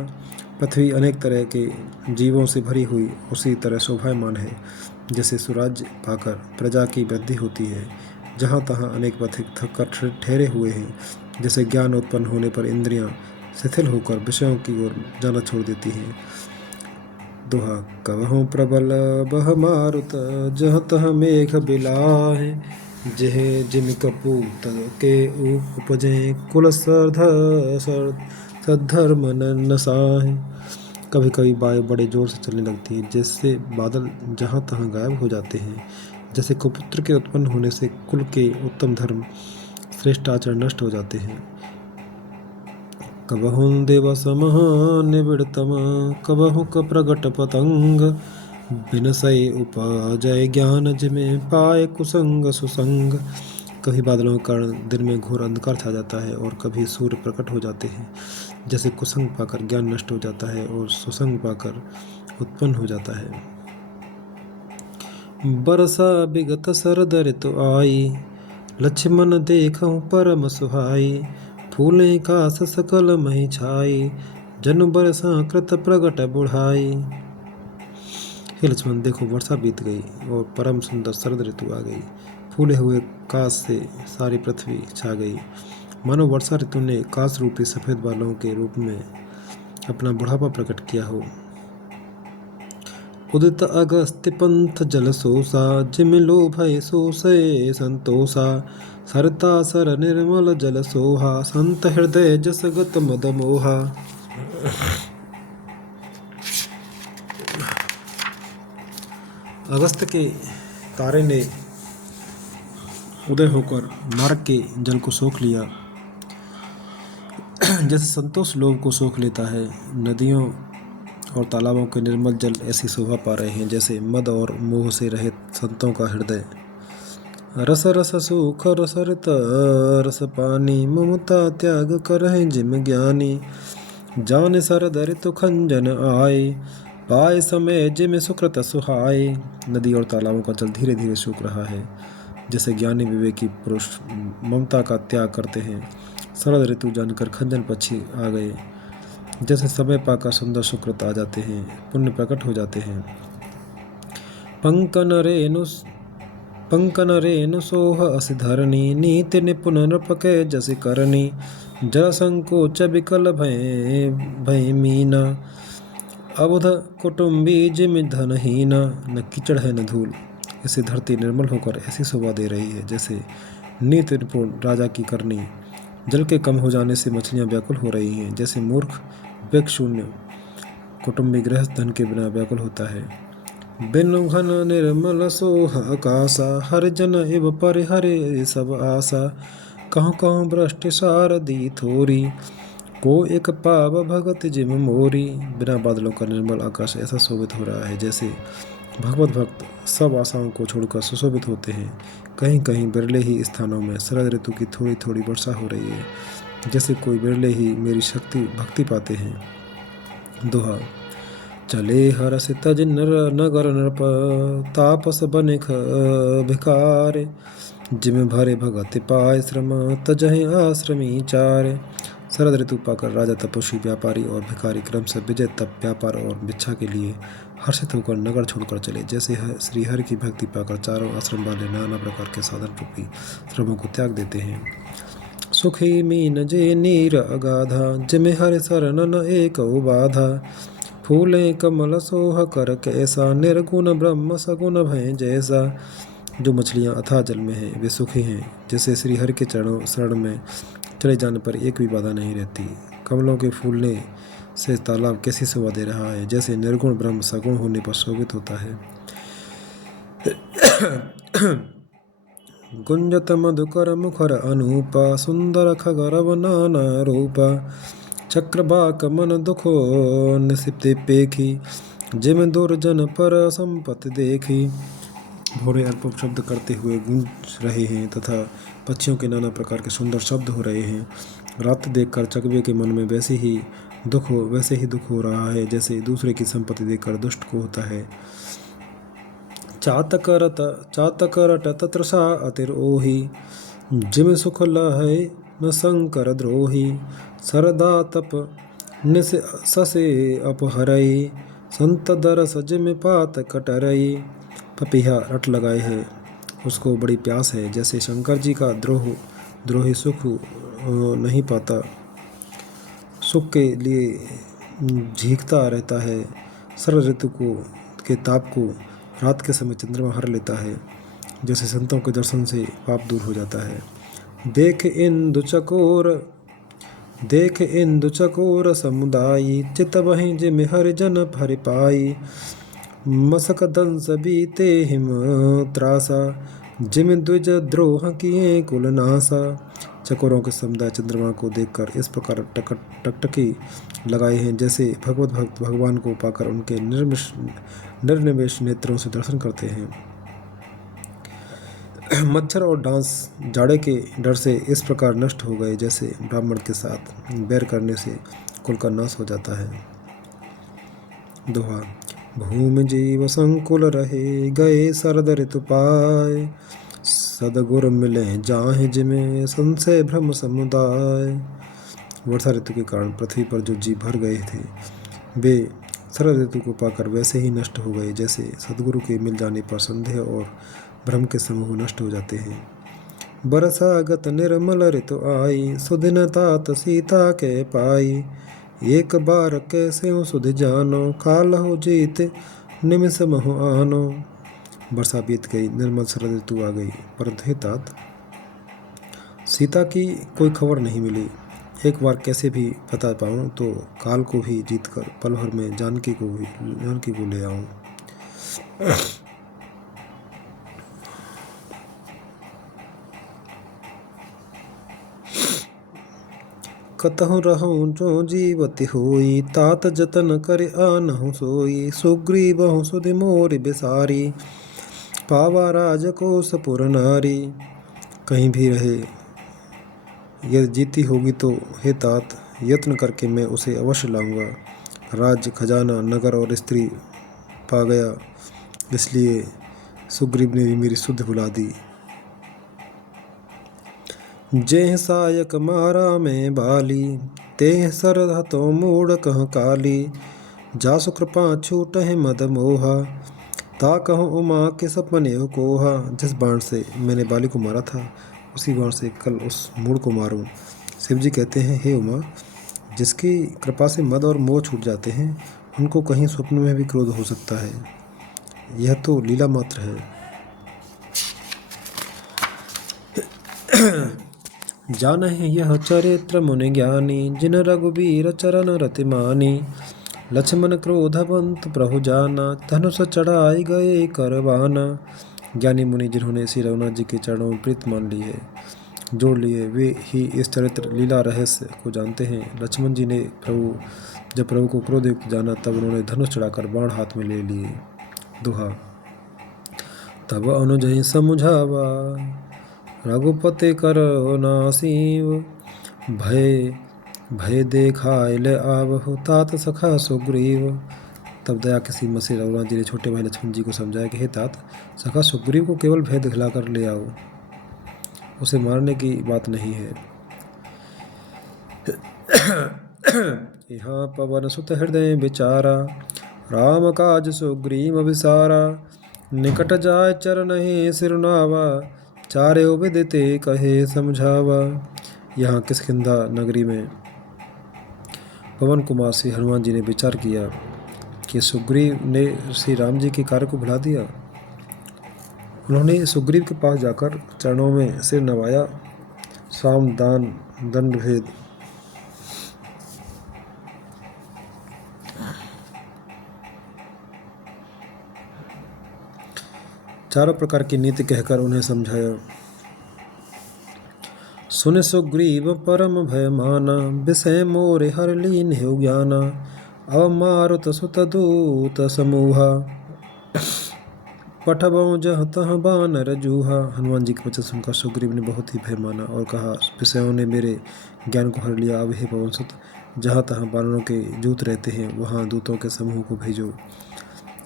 पृथ्वी अनेक तरह के जीवों से भरी हुई उसी तरह शोभायमान है, जैसे सुराज्य पाकर प्रजा की वृद्धि होती है। जहाँ तहाँ अनेक पथिक थक कर ठहरे हुए हैं, जैसे ज्ञान उत्पन्न होने पर इंद्रियाँ शिथिल होकर विषयों की ओर जाना छोड़ देती हैं। दोहा। कबहु प्रबल बह मारुत, जहाँ तहाँ मेघ बिलाहे। जेह जिम कपूत के उपजे, कुल सद्धर्म नसाहे। कभी कभी वायु बड़े जोर से चलने लगती है, जिससे बादल जहाँ तहाँ गायब हो जाते हैं। जैसे कुपुत्र के उत्पन्न होने से कुल के उत्तम धर्म श्रेष्ठ आचरण नष्ट हो जाते हैं। कबहु दिवस निबिड़तम, कबहु प्रगट पतंग। बिनसई उपजय ज्ञान, जिमे पाए कुसंग सुसंग। कभी बादलों के कारण दिन में घोर अंधकार छा जाता है और कभी सूर्य प्रकट हो जाते हैं, जैसे कुसंग पाकर ज्ञान नष्ट हो जाता है और सुसंग पाकर उत्पन्न हो जाता है। बरसा विगत शरद ऋतु आई, लक्ष्मण देखहु परम सुहाई। फूलें कास सकल मही छाई, जनु बरसा कृत प्रगट बुढ़ाई। हे लक्ष्मण, देखो वर्षा बीत गई और परम सुंदर शरद ऋतु आ गई। फूले हुए कास से सारी पृथ्वी छा गई, मानो वर्षा ऋतु ने कास रूपी सफेद बालों के रूप में अपना बुढ़ापा प्रकट किया हो। उदित अगस्त्य पंथ जल सोसा, जिम लोभय सोसे संतोषा। सरता सर निर्मल जल सोहा, संत हृदय जस गत मद मोहा। अगस्त के तारे ने उदय होकर मार्ग के जल को सोख लिया। जैसे संतोष लोभ को सोख लेता है, नदियों और तालाबों के निर्मल जल ऐसी शोभा पा रहे हैं जैसे मद और मोह से रहित संतों का हृदय। रस रस सुख रस ऋत रस पानी, ममता त्याग करहिं जिम ज्ञानी। जान सरद ऋतु खंजन आए, पाए समय जिम सुकृत सुहाए। नदी और तालाबों का जल धीरे धीरे सूख रहा है, जैसे ज्ञानी विवेकी पुरुष ममता का त्याग करते हैं। शरद ऋतु जानकर खंजन पक्षी आ गए, जैसे समय पाकर सुंदर सुकृत आ जाते हैं, पुण्य प्रकट हो जाते हैं। पंकन रेणु सोह असि धरणी, नीति निपुण नृपके जसि करनी। जल संकोच विकल भय मीना, अबुध कुटुम्बी जिम धनहीना। न कीचड़ है न धूल, ऐसी धरती निर्मल होकर ऐसी शोभा दे रही है जैसे नीति निपुण राजा की करनी। जल के कम हो जाने से मछलियां व्याकुल हो रही हैं, जैसे मूर्ख विवेक शून्य कुटुम्बी गृहस्थ धन के बिना व्याकुल होता है। बिनु घन निर्मल सोह आकाशा, हर जन इव परिहरे सब आशा। कहूँ कहूँ भ्रष्ट सारदी थोरी, को एक पाव भगत जिम मोरी। बिना बादलों का निर्मल आकाश ऐसा शोभित हो रहा है जैसे भगवत भक्त सब आशाओं को छोड़कर सुशोभित होते हैं। कहीं कहीं बिरले ही स्थानों में शरद ऋतु की थोड़ी थोड़ी वर्षा हो रही है, जैसे कोई बिरले ही मेरी शक्ति भक्ति पाते हैं। दोहा। चले हरस तज नगर नृप, तापस बनिख भिकार। जिम भरे भगत पाय श्रम, तजहि आश्रमी चार। शरद ऋतु पाकर राजा तपस्वी व्यापारी और भिखारी क्रम से विजय तप व्यापार और भिक्षा के लिए हर्षित होकर नगर छोड़कर चले। जैसे श्रीहरि की भक्ति पाकर चारों आश्रम वाले नाना प्रकार के साधन रूपी श्रमों को त्याग देते हैं। सुखी मीन जे नीर अगाधा, जिम हरि शरण एक बाधा। फूले कमल सोह कर कैसा, निर्गुण ब्रह्म सगुण भय जैसा। जो मछलियाँ अथाह जल में हैं वे सुखी हैं, जैसे श्री हरि के चरणों शरण में चले जाने पर एक भी बाधा नहीं रहती। कमलों के फूलने से तालाब कैसी शोभा दे रहा है, जैसे निर्गुण ब्रह्म सगुण होने पर शोभित होता है। गुंजत मधुकर मुखर अनूपा, सुंदर खगरव नाना रूपा। चक्रबाक मन दुखो निसिप्ते पेखी, जिम दुर्जन पर संपत्ति देखी। भोरे अर्पण शब्द करते हुए गूंज रहे हैं तथा पक्षियों के नाना प्रकार के सुंदर शब्द हो रहे हैं। रात देखकर चकबे के मन में वैसे ही दुख हो रहा है जैसे दूसरे की संपत्ति देखकर दुष्ट को होता है। चातकरट तत्रसा अतिरोही, जिम सुख लहै न शंकर द्रोही। सरदा तप निस ससे अपहरई, संत दरस जिम पात कटरई। पपीहा रट लगाए है, उसको बड़ी प्यास है, जैसे शंकर जी का द्रोही सुख नहीं पाता, सुख के लिए झींकता रहता है। शरद ऋतु के ताप को रात के समय चंद्रमा हर लेता है, जैसे संतों के दर्शन से पाप दूर हो जाता है। देख इंदु चकोर समुदायी, चित बहि जिम हरि जन हरि पाई। मसक दंस बीते हिम त्रासा, जिम द्विज द्रोह किए कुल नासा। चकोरों के समुदाय चंद्रमा को देखकर इस प्रकार टकटकी लगाए हैं, जैसे भगवत भक्त भगवान को पाकर उनके निर्निमेष नेत्रों से दर्शन करते हैं। मच्छर और डांस जाड़े के डर से इस प्रकार नष्ट हो गए, जैसे ब्राह्मण के साथ बैर करने से कुल का नाश हो जाता है। दोहा। भूमि जीव संकुल रहे, गए शरद ऋतु पाए। सदगुर मिले जाहि जिमे, संशय भ्रम समुदाय। वर्षा ऋतु के कारण पृथ्वी पर जो जीव भर गए थे वे शरद ऋतु को पाकर वैसे ही नष्ट हो गए, जैसे सदगुरु के मिल जाने पर संदेह और भ्रम के समूह नष्ट हो जाते हैं। बरसागत निर्मल ऋतु आई, सुदिन तात सीता के पाई। एक बार कैसे सुध जानो, काल हो जीत निमिष मोह आनो। वर्षा बीत गई, निर्मल शरद ऋतु आ गई, परंतु हे तात सीता की कोई खबर नहीं मिली। एक बार कैसे भी बता पाऊँ तो काल को भी जीत कर पल भर में जानकी को ले आऊँ। कतहु रहूं जो जीवति होई, तात जतन कर आनहु सोई। सुग्रीवहु सुधि मोर बिसारी, पावा राजकोष पुर नारी। कहीं भी रहे, यदि जीती होगी तो हे तात, यत्न करके मैं उसे अवश्य लाऊंगा। राज्य, खजाना, नगर और स्त्री पा गया, इसलिए सुग्रीव ने भी मेरी सुध बुला दी। जेह सायक मारा में बाली, तेह सरध तो मूड कह काली। जासु कृपा छूटहि मद मोहा, ता कहूँ उमा के सपने कोहा। जिस बाण से मैंने बाली को मारा था, उसी बाण से कल उस मूड को मारूं। शिव जी कहते हैं, हे उमा, जिसकी कृपा से मद और मोह छूट जाते हैं, उनको कहीं स्वप्न में भी क्रोध हो सकता है। यह तो लीला मात्र है। जानहि यह चरित्र मुनि ज्ञानी, जिन रघुबीर चरण रति मानी। लक्ष्मण क्रोधवंत प्रभु जाना, धनुष चढ़ाई गए करवाना। ज्ञानी मुनि जिन्होंने श्री रघुनाथ जी के चरणों में प्रीत मान ली है, जोड़ लिए, वे ही इस चरित्र लीला रहस्य को जानते हैं। लक्ष्मण जी ने जब प्रभु को क्रोधयुक्त जाना, तब उन्होंने धनुष चढ़ाकर बाण हाथ में ले लिए। दोहा। तब अनुजहि समुझावा, रघुपति करो नासीव। भय देखाय ले आवहु, तात सखा सुग्रीव। तब दया की सीमा से रघुनाथ जी ने छोटे भाई लक्ष्मण जी को समझाया कि हे तात, सखा सुग्रीव को केवल भय दिखलाकर ले आओ, उसे मारने की बात नहीं है। यहाँ पवन सुत हृदय विचारा, राम काज सुग्रीव विसारा। निकट जाय चरणहि सिरुनावा, चारे विदिते कहे समझावा। यहाँ किष्किंधा नगरी में पवन कुमार से हनुमान जी ने विचार किया कि सुग्रीव ने श्री राम जी के कार्य को भुला दिया। उन्होंने सुग्रीव के पास जाकर चरणों में सिर नवाया। साम दान दंड भेद चारों प्रकार की नीति कहकर उन्हें समझाया। सुन सुग्रीव परम भय माना, विषय मोरे हर लीन हेउ ज्ञाना। अब मारुत सुत दूत समूहा, पठबऊ जह तह बानर जूहा। हनुमान जी के वचन सुनकर सुग्रीव ने बहुत ही भय माना और कहा, विषयों ने मेरे ज्ञान को हर लिया। अब हे पवन सुत, जहाँ तहाँ बानरों के जूत रहते हैं, वहाँ दूतों के समूह को भेजो।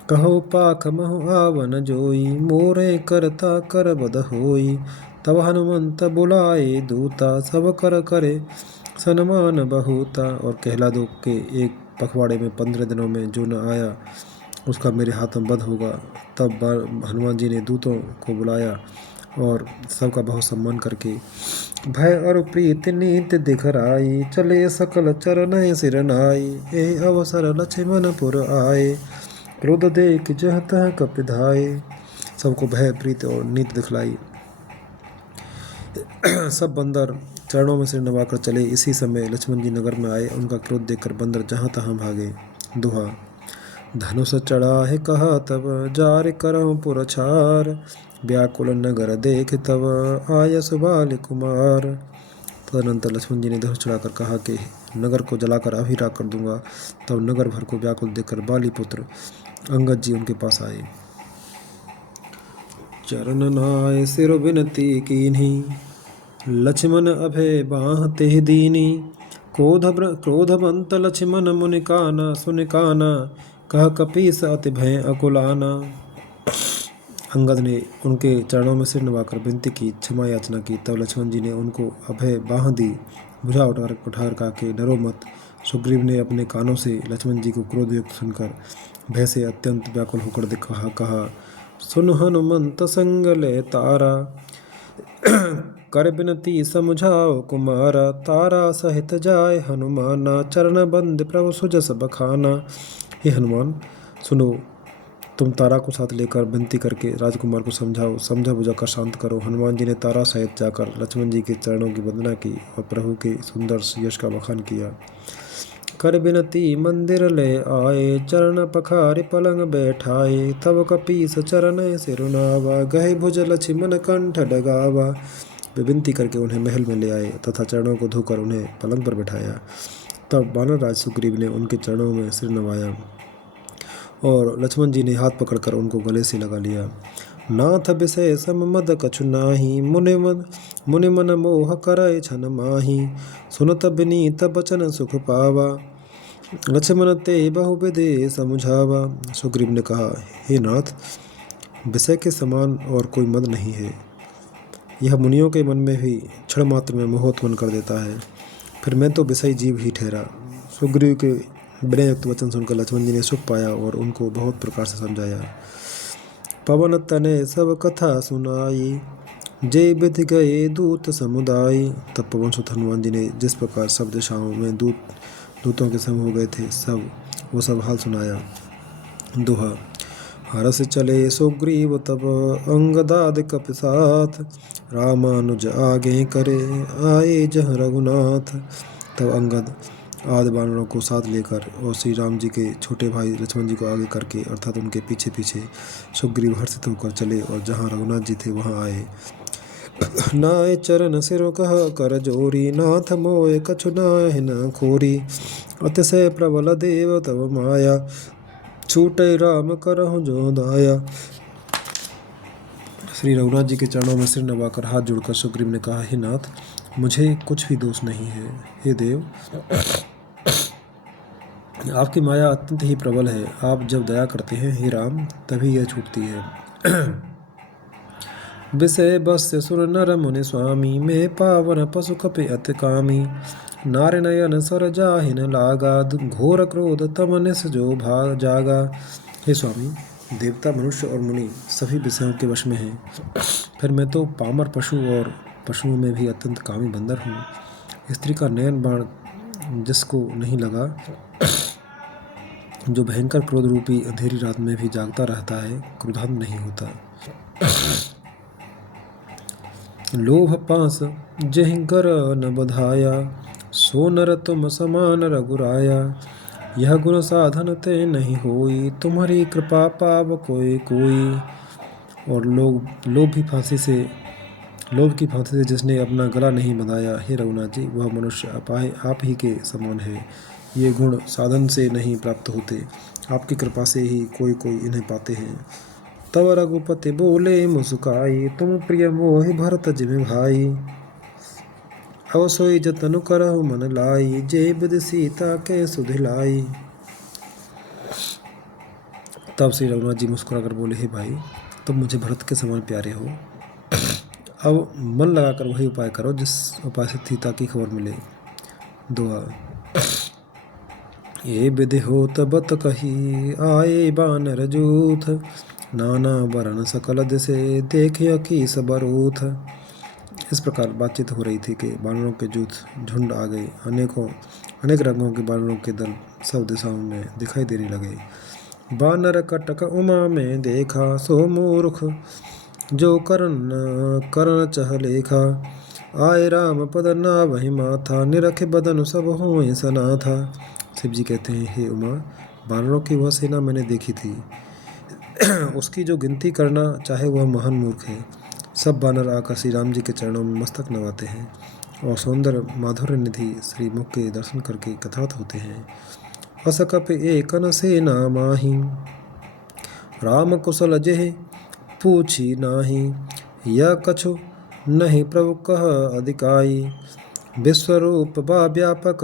कहो पाख महु आवन जोई, मोरे करता कर बद होई। तब हनुमंत बुलाए दूता, सब कर करे सन्मान बहुता। और कहला दो के एक पखवाड़े में 15 दिनों में जो न आया, उसका मेरे हाथ में वध होगा। तब हनुमान जी ने दूतों को बुलाया और सबका बहुत सम्मान करके भय और प्रीत नीत दिखराई। चले सकल चरण सिर नाई, ए अवसर लक्ष्मण पुर आए। क्रोध देख जह तह कपिधाए, सबको भय प्रीत और नीत दिखलाई। सब बंदर चरणों में सिर नवाकर चले। इसी समय लक्ष्मण जी नगर में आए। उनका क्रोध देखकर बंदर जहाँ तहाँ भागे। दोहा। धनुष चढ़ा है कहा तब, जार करहु पुर छार। व्याकुल नगर देख तब, आय सुबाल कुमार। तदनंतर लक्ष्मण जी ने धनुष चढ़ाकर कहा कि नगर को जलाकर अभी राख कर दूंगा। तब नगर भर को व्याकुल देखकर बाली पुत्र अंगद जी उनके पास आए। चरण नाय सिर विनती कीन्ही, लक्ष्मण अभय बाह तेह दीनी। क्रोधवंत लक्ष्मण मुनि काना, सुनि काना। कह कपीस अति भय अकुलाना। अंगद ने उनके चरणों में सिर नवाकर विनती की, क्षमा याचना की। तब लक्ष्मण जी ने उनको अभय बाह दी। भुजा उठाकर कहा कि डरो मत। सुग्रीव ने अपने कानों से लक्ष्मण जी को क्रोधयुक्त सुनकर भय से अत्यंत व्याकुल होकर कहा, सुन हनुमंत संग ले तारा। कर बिनती समझाओ कुमारा। तारा सहित जाय हनुमाना, चरण बंद प्रभु सुजस बखाना। हे हनुमान, सुनो, तुम तारा को साथ लेकर विनती करके राजकुमार को समझा बुझा कर शांत करो। हनुमान जी ने तारा सहित जाकर लक्ष्मण जी के चरणों की वंदना की और प्रभु के सुंदर यश का बखान किया। कर बिनती मंदिर ले आए, चरण पखारि पलंग बैठाए। तब कपीस चरण सिरुनावा, गहे भुज लक्ष्मण कंठ डगावा। वे विनती करके उन्हें महल में ले आए तथा चरणों को धोकर उन्हें पलंग पर बैठाया। तब वानर राज सुग्रीव ने उनके चरणों में सिर नवाया और लक्ष्मण जी ने हाथ पकड़कर उनको गले से लगा लिया। नाथ विषय सम मद कछु नाही, मुनि मन मोह करय छन माही। सुनत विनीत बचन सुख पावा, लक्ष्मण ते बहुविधि समुझावा। सुग्रीव ने कहा, हे नाथ, विषय के समान और कोई मद नहीं है। यह मुनियों के मन में भी क्षण मात्र में मोह उत्पन्न कर देता है। फिर मैं तो विषयी जीव ही ठहरा। सुग्रीव के विनययुक्त वचन सुनकर लक्ष्मण जी ने सुख पाया और उनको बहुत प्रकार से समझाया। पवन तने सब कथा सुनाई, जय विधि गए दूत समुदाय। तब पवन सुत हनुमान जी ने जिस प्रकार सब दिशाओं में दूतों के समूह हो गए थे, वो सब हाल सुनाया। दोहा। हरस चले सुग्रीव तब अंगदाद कपि साथ, रामानुज आगे करे आए जह रघुनाथ। तब अंगद आदि वानरों को साथ लेकर और श्री राम जी के छोटे भाई लक्ष्मण जी को आगे करके अर्थात उनके पीछे पीछे सुग्रीव हर्षित होकर चले और जहाँ रघुनाथ जी थे वहाँ आए। नाय चरण सिर कह कर जोरी, नाथ मोय कछु नाहि न खोरी। अतिशय प्रबल देव तब माया, छूटे राम करहु जो दाया। श्री रघुनाथ जी के चरणों में सिर नवाकर हाथ जोड़कर सुग्रीव ने कहा, हे नाथ, मुझे कुछ भी दोष नहीं है। हे देव, आपकी माया अत्यंत ही प्रबल है। आप जब दया करते हैं हे राम, तभी यह छूटती है। विषय बस्य सुर नर मुनि स्वामी, में पावन पशु कपि अति कामी। नारि नयन सर जाहि न लागा, घोर क्रोध तम निस जो भाग जागा। हे स्वामी, देवता मनुष्य और मुनि सभी विषयों के वश में हैं, फिर मैं तो पामर पशु और पशुओं में भी अत्यंत कामी बंदर हूँ। स्त्री का नयन बाण जिसको नहीं लगा, जो भयंकर क्रोध रूपी अंधेरी रात में भी जागता रहता है, क्रोधान्ध नहीं होता। लोभ पास जहि गर न बधाया, सो नर तुम समान रघुराया। यह गुण साधन ते नहीं होई, तुम्हारी कृपा पाव कोई कोई। और लोभ की फांसी से जिसने अपना गला नहीं बंधाया, हे रघुनाथ जी, वह मनुष्य आप ही के समान है। ये गुण साधन से नहीं प्राप्त होते, आपकी कृपा से ही कोई कोई इन्हें पाते हैं। तब रघुपति बोले मुस्काई, तुम प्रिय मोहि भरत जिमि भाई। अब सोई जतन करहु मन लाई, जे विधि सीता के सुधिलाई। तब श्री रघुनाथ जी मुस्कुरा कर बोले, हे भाई, तुम मुझे भरत के समान प्यारे हो। अब मन लगाकर वही उपाय करो जिस उपाय से सीता की खबर मिले। दुआ। ये विधि होत बत कही, आए बानर जूथ। नाना वरण सकल दिसे, देखियो की सबरूथ। इस प्रकार बातचीत हो रही थी कि बानरों के झुंड आ गए। अनेक रंगों के बानरों के दल सब दिशाओं में दिखाई देने लगे। बानर कटक उमा में देखा, सो मूर्ख जो करण चह लेखा। आए राम पद ना वही माथा, निरख बदन सब होए सनाथा। शिव जी कहते हैं, हे उमा, बानरों की वह सेना मैंने देखी थी, उसकी जो गिनती करना चाहे वह महान मूर्ख है। सब बानर आकर श्री राम जी के चरणों में मस्तक नवाते हैं और सौंदर्य माधुर्य निधि श्री मुख के दर्शन करके कथात होते हैं। असकप एकन सेना माही, राम कुशल जेह पूछी नाही। यह कछु नहीं प्रभु कह अधिकाई, विश्वरूप बा व्यापक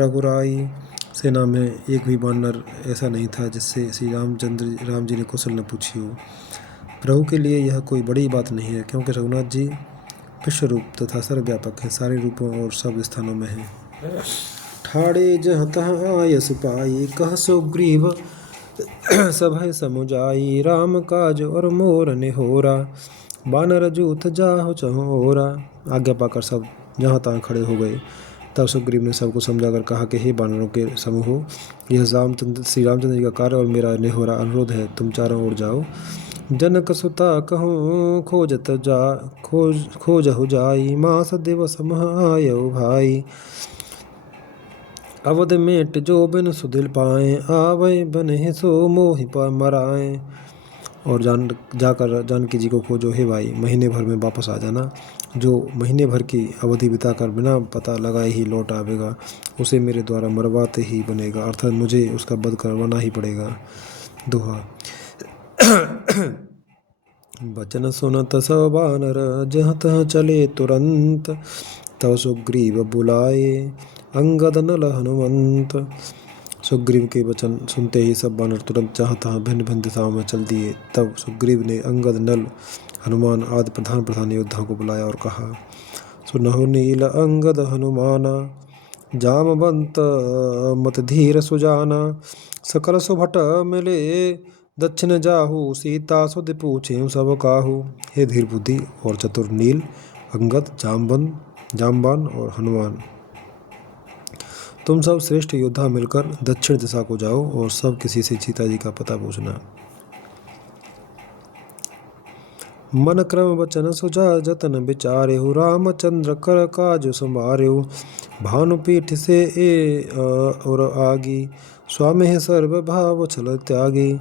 रघुराई। सेना में एक भी बानर ऐसा नहीं था जिससे श्री राम जी ने कुशल न पूछी हो। प्रभु के लिए यह कोई बड़ी बात नहीं है, क्योंकि रघुनाथ जी विश्वरूप तथा सर्वव्यापक है, सारे रूपों और सब स्थानों में हैं। ठाड़े जह तह आय सुपाई, कह सुग्रीव सभय समुझाई। राम काज और मोर निहोरा, बानर जूथ जाहु चहोरा। आज्ञा पाकर सब जहाँ तहाँ खड़े हो गए। तब सुग्रीव ने सबको समझाकर कहा कि हे बानरों के समूह, यह श्री रामचंद्र जी का कार्य और मेरा निहोरा अनुरोध है, तुम चारों ओर जाओ। जनक सुता कहूँ खोजहु जाई, मास दिवस मह आयो भाई। अवध मेट जो बिन सुधिल पाए, आवै बन सो मोहि पर मराए। और जाकर जानकी जी को खोजो। हे भाई, महीने भर में वापस आ जाना। जो महीने भर की अवधि बिताकर बिना पता लगाए ही लौट आवेगा, उसे मेरे द्वारा मरवाते ही बनेगा, अर्थात मुझे उसका वध करवाना ही पड़ेगा। दोहा। बचन सुनत सब बानर, जहाँ तहाँ चले तुरंत। तब सुग्रीव बुलाए, अंगद नल हनुमंत। सुग्रीव के वचन सुनते ही सब बानर तुरंत जहाँ तहाँ भिन्न भिन्न दिशाओं में चल दिए। तब सुग्रीव ने अंगद, नल, हनुमान आदि प्रधान योद्धाओं को बुलाया और कहा, सुनहु नील अंगद हनुमाना, जामवंत मत धीर सुजाना। सकल सुभट मिले दक्षिण जाहू, सीता सुध पूछे सब काहू। हे धीर बुद्धि और चतुर नील, अंगद, जामवान और हनुमान, तुम सब श्रेष्ठ योद्धा मिलकर दक्षिण दिशा को जाओ और सब किसी से सीता जी का पता पूछना। मन क्रम वचन सुजा जतन विचार्यु, रामचंद्र कर काज संभार्यु। भानुपीठ से और आगी, स्वामी सर्व भाव छल त्यागी।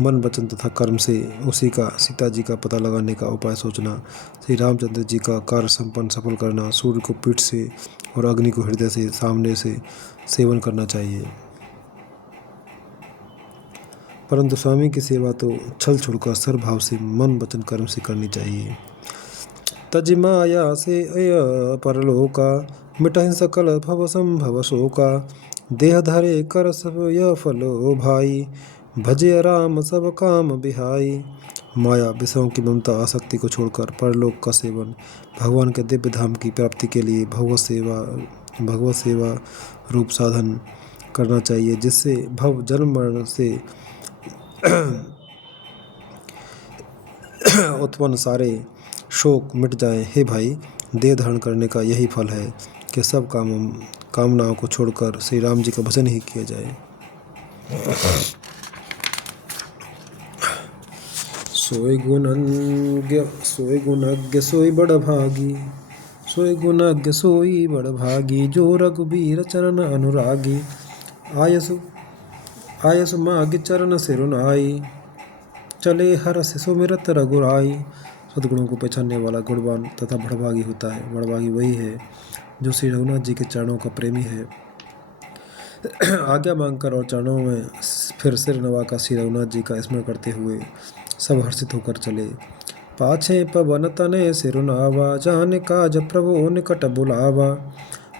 मन वचन तथा कर्म से उसी का सीता जी का पता लगाने का उपाय सोचना, श्री रामचंद्र जी का कार्य संपन्न सफल करना, सूर्य को पीठ से और अग्नि को हृदय से सामने से सेवन करना चाहिए। परंतु स्वामी की सेवा तो छल छोड़कर सरभाव से मन वचन कर्म से करनी चाहिए। तज माया से अय परलोका, मिटहि सकल भव संभव शोका। देह धरे कर सब यह फलो भाई, भजे राम सब काम बिहाई। माया विषयों की ममता आसक्ति को छोड़कर परलोक का सेवन, भगवान के दिव्य धाम की प्राप्ति के लिए भगवत सेवा रूप साधन करना चाहिए, जिससे भव जन्म मरण से उत्पन्न सारे शोक मिट जाएं। हे भाई, देह धारण करने का यही फल है कि सब कामनाओं को छोड़कर श्री राम जी का भजन ही किया जाए। सोई गुणज्ञ सोई बड़ भागी, सोई गुणज्ञ सोई बड़ भागी। जो रघुबीर चरण अनुरागी, आयसु माग चरण सिरुनाई। चले हरष सुमिरत रघुराई। सद्गुणों को पहचानने वाला गुणवान तथा बड़भागी होता है। बड़भागी वही है जो श्री रघुनाथ जी के चरणों का प्रेमी है। आज्ञा मांगकर और चरणों में फिर सिर नवाकर श्री रघुनाथ जी का स्मरण करते हुए सब हर्षित होकर चले। पाछे पवन तने सिरुनावा, जाने काज प्रभु निकट बुलावा।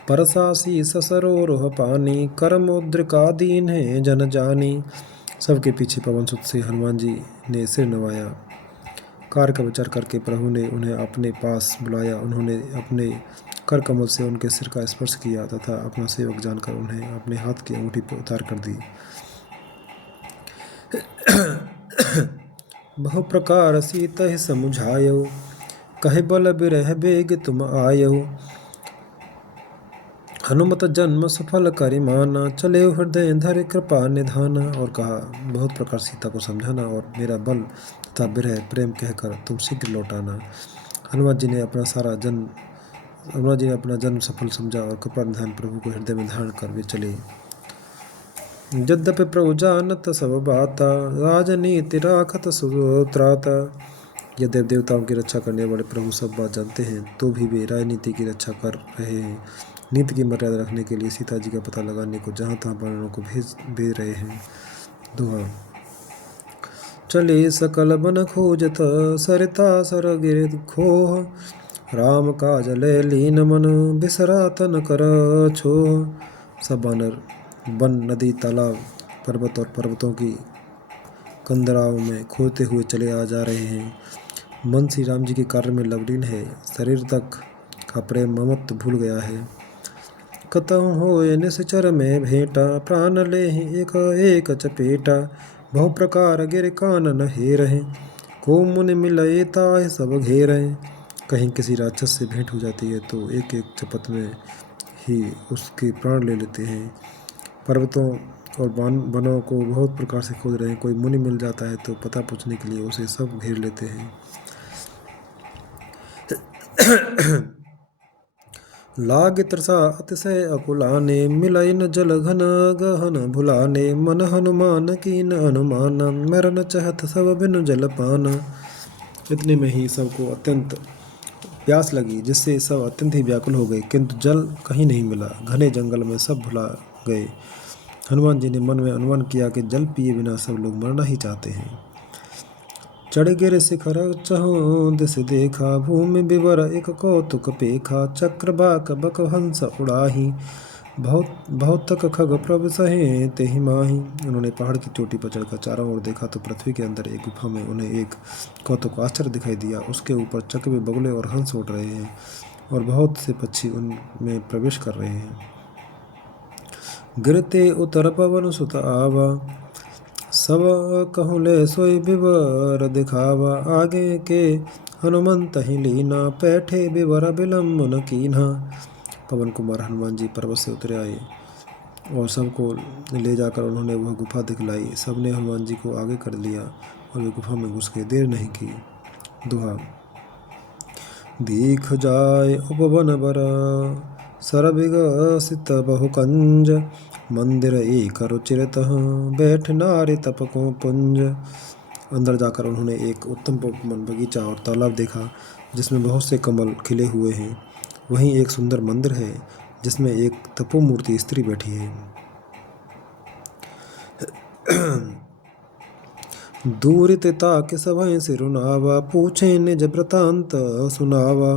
परसासी ससरोह पानी, करमुद्रिका दीन है जन जानी। सबके पीछे पवन सुत से हनुमान जी ने सिर नवाया। कार्य का विचार करके प्रभु ने उन्हें अपने पास बुलाया। उन्होंने अपने कर कमल से उनके सिर का स्पर्श किया तथा अपना सेवक जानकर उन्हें अपने हाथ की अंगूठी पर उतार कर दी। बहु प्रकार सीतहि समुझायो, कहे बल बिरह बेग तुम आयो। हनुमत जन्म सफल करिमाना, चले हृदय धर कृपा निधाना। और कहा, बहुत प्रकार सीता को समझाना और मेरा बल तथा विरह प्रेम कहकर तुम शीघ्र लौटाना। हनुमान जी ने अपना जन्म सफल समझा और कृपा निधान प्रभु को हृदय में धारण कर वे चले। यद्यपि प्रभु जानत सब बाता, राजनीति राखत सुत्राता। यद्यपि देवताओं की रक्षा करने वाले प्रभु सब बात जानते हैं, तो भी वे राजनीति की रक्षा कर रहे हैं। नीति की मर्यादा रखने के लिए सीता जी का पता लगाने को जहाँ तहाँ वानरों को भेज रहे हैं। दोहा। चले सकल बन खोजत, सरिता सर गिर खोह। राम काज लय लीन मन, बिसरा तन कर छोह। सब बानर वन, नदी, तालाब, पर्वत और पर्वतों की कंदराओं में खोते हुए चले आ जा रहे हैं। मन श्री राम जी के कार्य में लवलीन है। शरीर तक का प्रेम ममत्व भूल गया है। कतहु होए निश्चर में भेंटा, प्राण ले एक एक चपेटा। बहु प्रकार गिर कानन हेरहि, को मुनि मिलए ताहि सब घेरहि। कहीं किसी राक्षस से भेंट हो जाती है तो एक एक चपत में ही उसके प्राण ले लेते हैं। पर्वतों और वनों को बहुत प्रकार से खोज रहे हैं। कोई मुनि मिल जाता है तो पता पूछने के लिए उसे सब घेर लेते हैं। लाग त्रसा अतिशय अकुलाने, मिलय न जल घन गहन भुलाने, मन हनुमान कीन अनुमान, मरन चहत सब बिनु जल पान। इतने में ही सबको अत्यंत प्यास लगी, जिससे सब अत्यंत ही व्याकुल हो गए, किंतु जल कहीं नहीं मिला। घने जंगल में सब भुला गए। हनुमान जी ने मन में अनुमान किया कि जल पिए बिना सब लोग मरना ही चाहते हैं। चढ़ गिर शिखर चहुँ दिस देखा, भूमि विवर एक कौतुक पेखा, चक्र बाक बक हंस उड़ाही, बहुत बहुत तक खग प्रभ सहे तेहि माही। उन्होंने पहाड़ की चोटी पर चढ़कर चारों ओर देखा तो पृथ्वी के अंदर एक गुफा में उन्हें एक कौतुक आश्चर्य दिखाई दिया। उसके ऊपर चकवे बगुले और हंस उड़ रहे हैं और बहुत से पक्षी उनमें प्रवेश कर रहे हैं। गिरते उतर पवन सुत आवा, सब कहूँ ले सोई विवर दिखावा, आगे के हनुमंत ही लीना, पैठे विवर विलम्ब न कीन्हा। पवन कुमार हनुमान जी पर्वत से उतरे आए और सबको ले जाकर उन्होंने वह गुफा दिखलाई। सबने हनुमान जी को आगे कर लिया और वे गुफा में घुस गए। देर नहीं की। दुहा। दीख जाय उपवन बर, सरबिगसित बहु कंज, मंदिर एक रुचिरत बैठ नारी तपकों पुंज। अंदर जाकर उन्होंने एक उत्तम बगीचा और तालाब देखा, जिसमें बहुत से कमल खिले हुए हैं। वहीं एक सुंदर मंदिर है, जिसमें एक तपोमूर्ति स्त्री बैठी है। दूरित ताके सभय सिरुनावा, पूछे निज वृतांत सुनावा,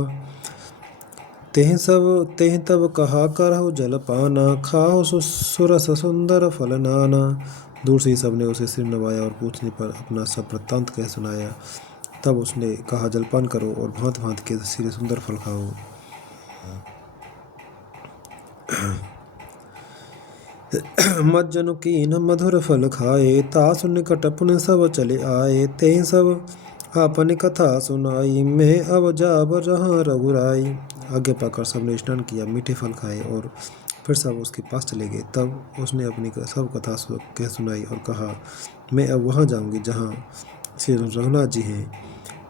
तेह तब कहा करहु जलपाना, खाओ सुरस सुंदर फल नाना। दूर से ही सबने उसे सिर नवाया और पूछने पर अपना सब वृत्तांत कह सुनाया। तब उसने कहा, जलपान करो और भांत भांत के सिरे सुंदर फल खाओ। मज्जनु कीन मधुर फल खाए, तासु निकट पुन सब चले आए, ते सब आपन कथा सुनाई, मैं अब जाब जहाँ रघुराई। आगे पाकर सबने स्नान किया, मीठे फल खाए और फिर सब उसके पास चले गए। तब उसने अपनी सब कथा कह सुनाई और कहा, मैं अब वहाँ जाऊँगी जहाँ श्री रघुनाथ जी हैं।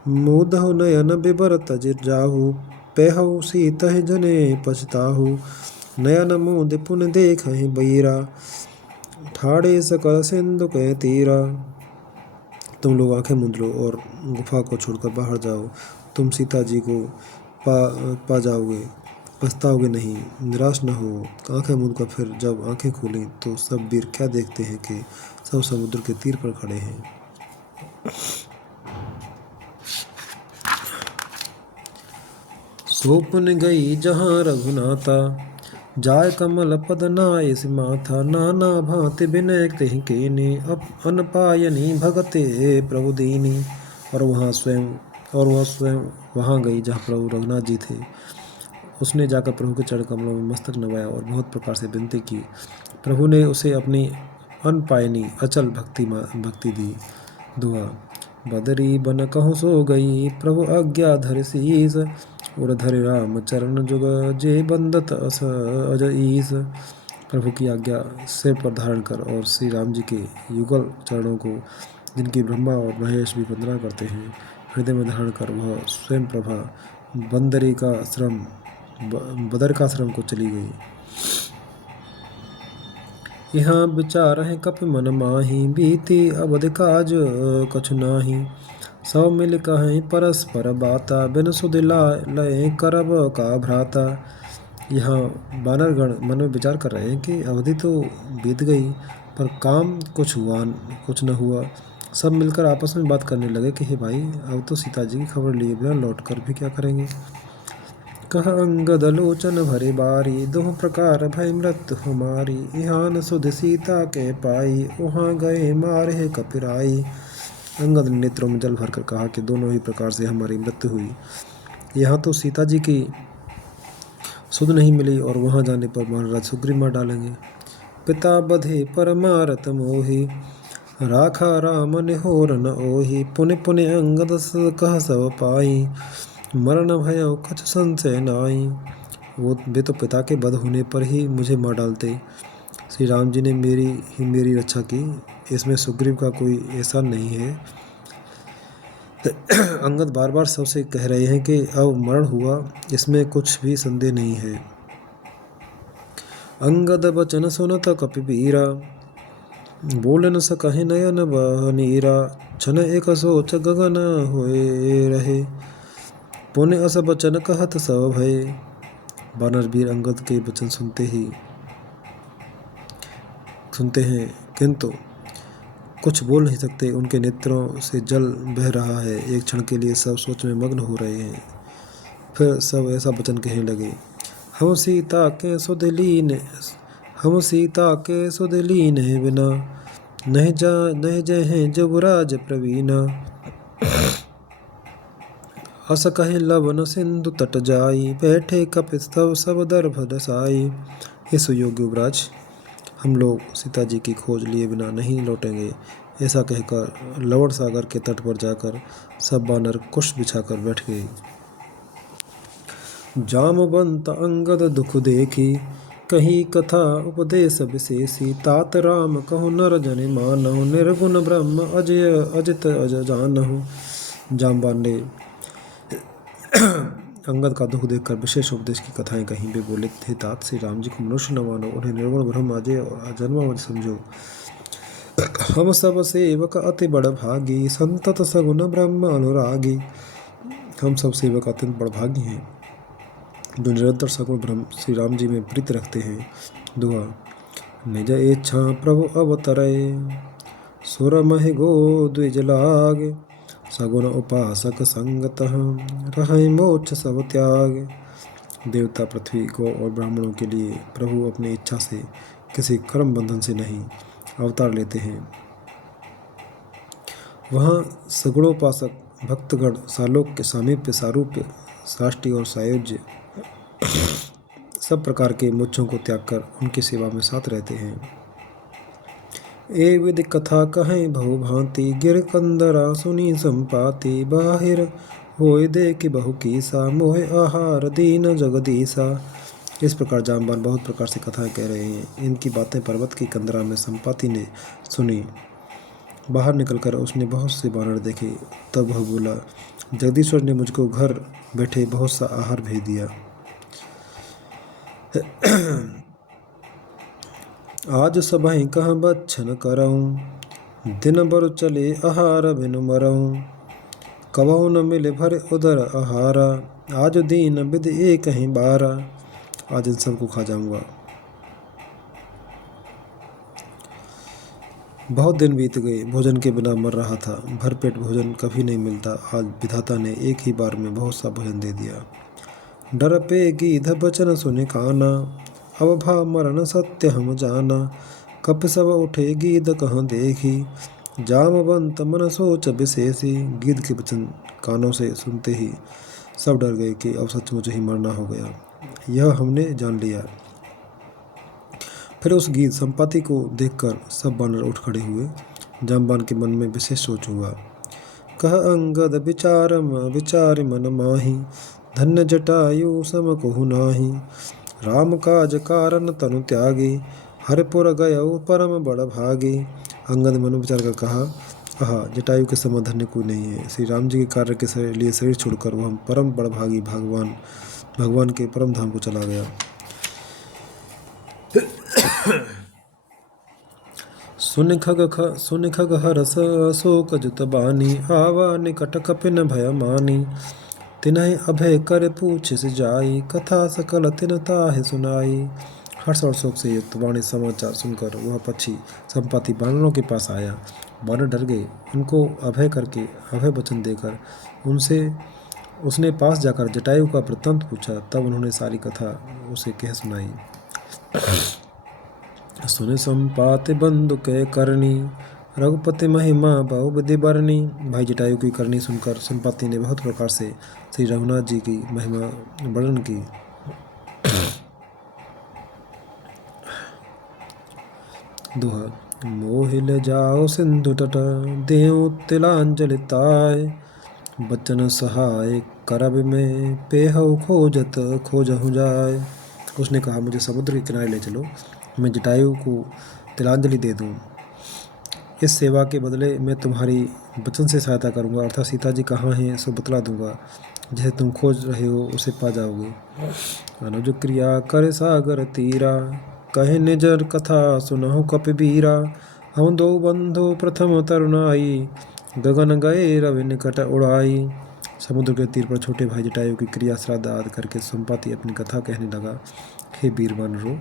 मुदहु नयन बिबर तज जाहु, पेहु सीतहि जने पछताहु, नयन मुद पुन देखहि बईरा, ठाड़े सकल सिंधु कह तीरा। तुम लोग आंखें मूंद लो और गुफा को छोड़कर बाहर जाओ। तुम सीता जी को पा जाओगे, पछताओगे नहीं, निराश न हो। आंखें मूंद कर फिर जब आंखें खोलें तो सब वीर क्या देखते हैं कि सब समुद्र के तीर पर खड़े हैं। सोपन गई जहाँ रघुनाथा, जाय कमल पद नाय माथा, नाना भांति विनय कहीं केने, अनपायनी भगते प्रभु दीनी। और वह स्वयं वहाँ गई जहाँ प्रभु रघुनाथ जी थे। उसने जाकर प्रभु के चरण कमलों में मस्तक नवाया और बहुत प्रकार से विनती की। प्रभु ने उसे अपनी अनपायनी अचल भक्ति दी। दुआ। बदरी बन कहूँ सो गई, प्रभु आज्ञा धरि शीस, उर धरि राम चरण जुग, जे बंदत अस अज ईस। प्रभु की आज्ञा सिर पर धारण कर और श्री राम जी के युगल चरणों को, जिनकी ब्रह्मा और महेश भी वंदना करते हैं, हृदय में धारण कर वह स्वयं प्रभा बदर का श्रम को चली गई। यहाँ विचार है कपि मन माही, बीती अवध काज कछु नाही, सब मिल कहें परस्पर बाता, बिन सुध लय करब का भ्राता। यहाँ वानरगण मन में विचार कर रहे हैं कि अवधि तो बीत गई पर काम कुछ न हुआ। सब मिलकर आपस में बात करने लगे कि हे भाई, अब तो सीता जी की खबर लिए बिना लौट कर भी क्या करेंगे। कह अंगद लोचन भरे बारी, दोह प्रकार भय मृत्यु हमारी, इहान सुध सीता के पाई, वहाँ गए मारे कपिराई। अंगद ने नेत्रों में जल भरकर कहा कि दोनों ही प्रकार से हमारी मृत्यु हुई। यहाँ तो सीता जी की सुध नहीं मिली और वहाँ जाने पर महाराज सुग्रीव मार डालेंगे। पिता बधे पर मारत मोही, राखा राम निहोर न ओही, पुनि पुनि अंगद कह सब पाई, मरण भयो कछु संशय नाई। वे तो पिता के वध होने पर ही मुझे मार डालते। श्री राम जी ने मेरी रक्षा की, इसमें सुग्रीव का कोई एहसान नहीं है। अंगद बार बार सबसे कह रहे हैं कि अब मरण हुआ, इसमें कुछ भी संदेह नहीं है। अंगद बचन सुनत कपिबीरा, बोल न सकहि नयन बह नीरा। छन एक सोच गगन होए रहे, पुण्य अस बचन कहत सब भय। वानर वीर अंगद के वचन सुनते हैं किंतु कुछ बोल नहीं सकते। उनके नेत्रों से जल बह रहा है। एक क्षण के लिए सब सोच में मग्न हो रहे हैं। फिर सब ऐसा वचन कहने लगे, हम सीता के सुध लीन है बिना, नहीं जय हैं जुबराज प्रवीणा। अस कहे लवन सिंधु तट जाई, बैठे कपिस तव सब दर्भ दसाई। हे सुयोग्य युवराज, हम लोग सीता जी की खोज लिए बिना नहीं लौटेंगे। ऐसा कहकर लवण सागर के तट पर जाकर सब वानर कुश बिछाकर बैठ गए। जामवंत अंगद दुख देखी, कही कथा उपदेश विशेषी। तात राम कहु नर जन मानहु, निर्गुण ब्रह्म अजय अजित अज जानहु। जामवान ने अंगद का दुख देखकर विशेष उपदेश की कथाएं कहीं। वे बोले थे, तात श्री राम जी को मनुष्य न मानो, उन्हें निर्गुण ब्रह्म अजय और अजन्मा मत समझो। हम सब सेवक अति बड़ भागी, संतत सगुन ब्रह्म अनुरागी। हम सब सेवक अत्यंत बड़भागी हैं जो निरंतर सगुण ब्रह्म श्री राम जी में प्रीति रखते हैं। दुआ, निज इच्छा प्रभु अवतरय, सुर महि गो द्विज लाग। सगुण उपासक संगत रहै मोक्ष सब त्याग। देवता पृथ्वी गौ और ब्राह्मणों के लिए प्रभु अपनी इच्छा से किसी कर्म बंधन से नहीं अवतार लेते हैं। वहाँ सगुणोपासक भक्तगण सालोक्य, सामीप्य, सारूप्य, साष्टी और सायुज्य सब प्रकार के मोक्षों को त्याग कर उनकी सेवा में साथ रहते हैं। ए विधि कथा कहें बहु भांति, गिर कंदरा सुनी संपाति। बाहिर होय देख बहु कीसा, मोहे आहार दीन जगदीसा। इस प्रकार जामवान बहुत प्रकार से कथाएं कह रहे हैं। इनकी बातें पर्वत की कंदरा में संपाति ने सुनी। बाहर निकलकर उसने बहुत से वानर देखे। तब वह बोला, जगदीश्वर ने मुझको घर बैठे बहुत सा आहार भेज दिया। आज सबहि कह बच्छन करऊँ, दिन बर चले आहार बिनु मरऊँ। कबहु न मिले भरे उदर आहारा, आज दीन विद एक ही बारा। आज इन सबको खा जाऊंगा। बहुत दिन बीत गए, भोजन के बिना मर रहा था। भरपेट भोजन कभी नहीं मिलता। आज विधाता ने एक ही बार में बहुत सा भोजन दे दिया। डर पे गीध बचन सुने काना, अब भा मरण सत्य हम जाना। कप सब उठे गीध कहाँ देखी, जामवंत मन सोच विशेषी। गीध के वचन कानों से सुनते ही सब डर गए कि अब सचमुच ही मरना हो गया। यह हमने जान लिया। फिर उस गीध संपाति को देखकर सब वानर उठ खड़े हुए। जामवान के मन में विशेष सोच हुआ। कह अंगद विचार मन माही, धन्य जटायु सम कहु नाही। राम काज कारण तनु त्यागी, हरिपुर गयऊ परम बड़ भागी। अंगद मन विचार कर कहा, आहा, जटायु के समान धन्य कोई नहीं है। श्री राम जी के कार्य के लिए शरीर छोड़कर वह परम बड़ भागी भगवान के परम धाम को चला गया। सुन खग हरस शोक जुत बानी, आवा निकट कपिन भय मानी। तिन्ह अभय कर पूछ से जाई, कथा सकल तिन ताहि सुनाई। हर्ष और शोक से युक्त वाणी समाचार सुनकर वह पक्षी संपाति वानरों के पास आया। वानर डर गए। उनको अभय करके अभय वचन देकर उसने पास जाकर जटायु का वृत्तांत पूछा। तब उन्होंने सारी कथा उसे कह सुनाई। सुने संपाति बंधु के करनी, रघुपति महिमा बहु विधि बरनी। भाई जटायु की करनी सुनकर संपाति ने बहुत प्रकार से श्री रघुनाथ जी की महिमा वर्णन की। दोहा, मोहिल जाओ सिंधु तट, देव तिलांजलि ताय। बचन सहाय करब में, पेहु खोजहु जाय। उसने कहा, मुझे समुद्र के किनारे ले चलो, मैं जटायु को तिलांजलि दे दूं। इस सेवा के बदले मैं तुम्हारी वचन से सहायता करूंगा, अर्थात सीता जी कहाँ हैं सो बतला दूंगा। जिसे तुम खोज रहे हो उसे पा जाओगे। अनुज क्रिया कर सागर तीरा, कहे निजर कथा सुनहु कपिबीरा। हम दो बंधु प्रथम तरुणाई, गगन गए रवि निकट उड़ाई। समुद्र के तीर पर छोटे भाई जटायु की क्रिया श्राद्ध आदि करके संपाति अपनी कथा कहने लगा। हे वीर वानरों,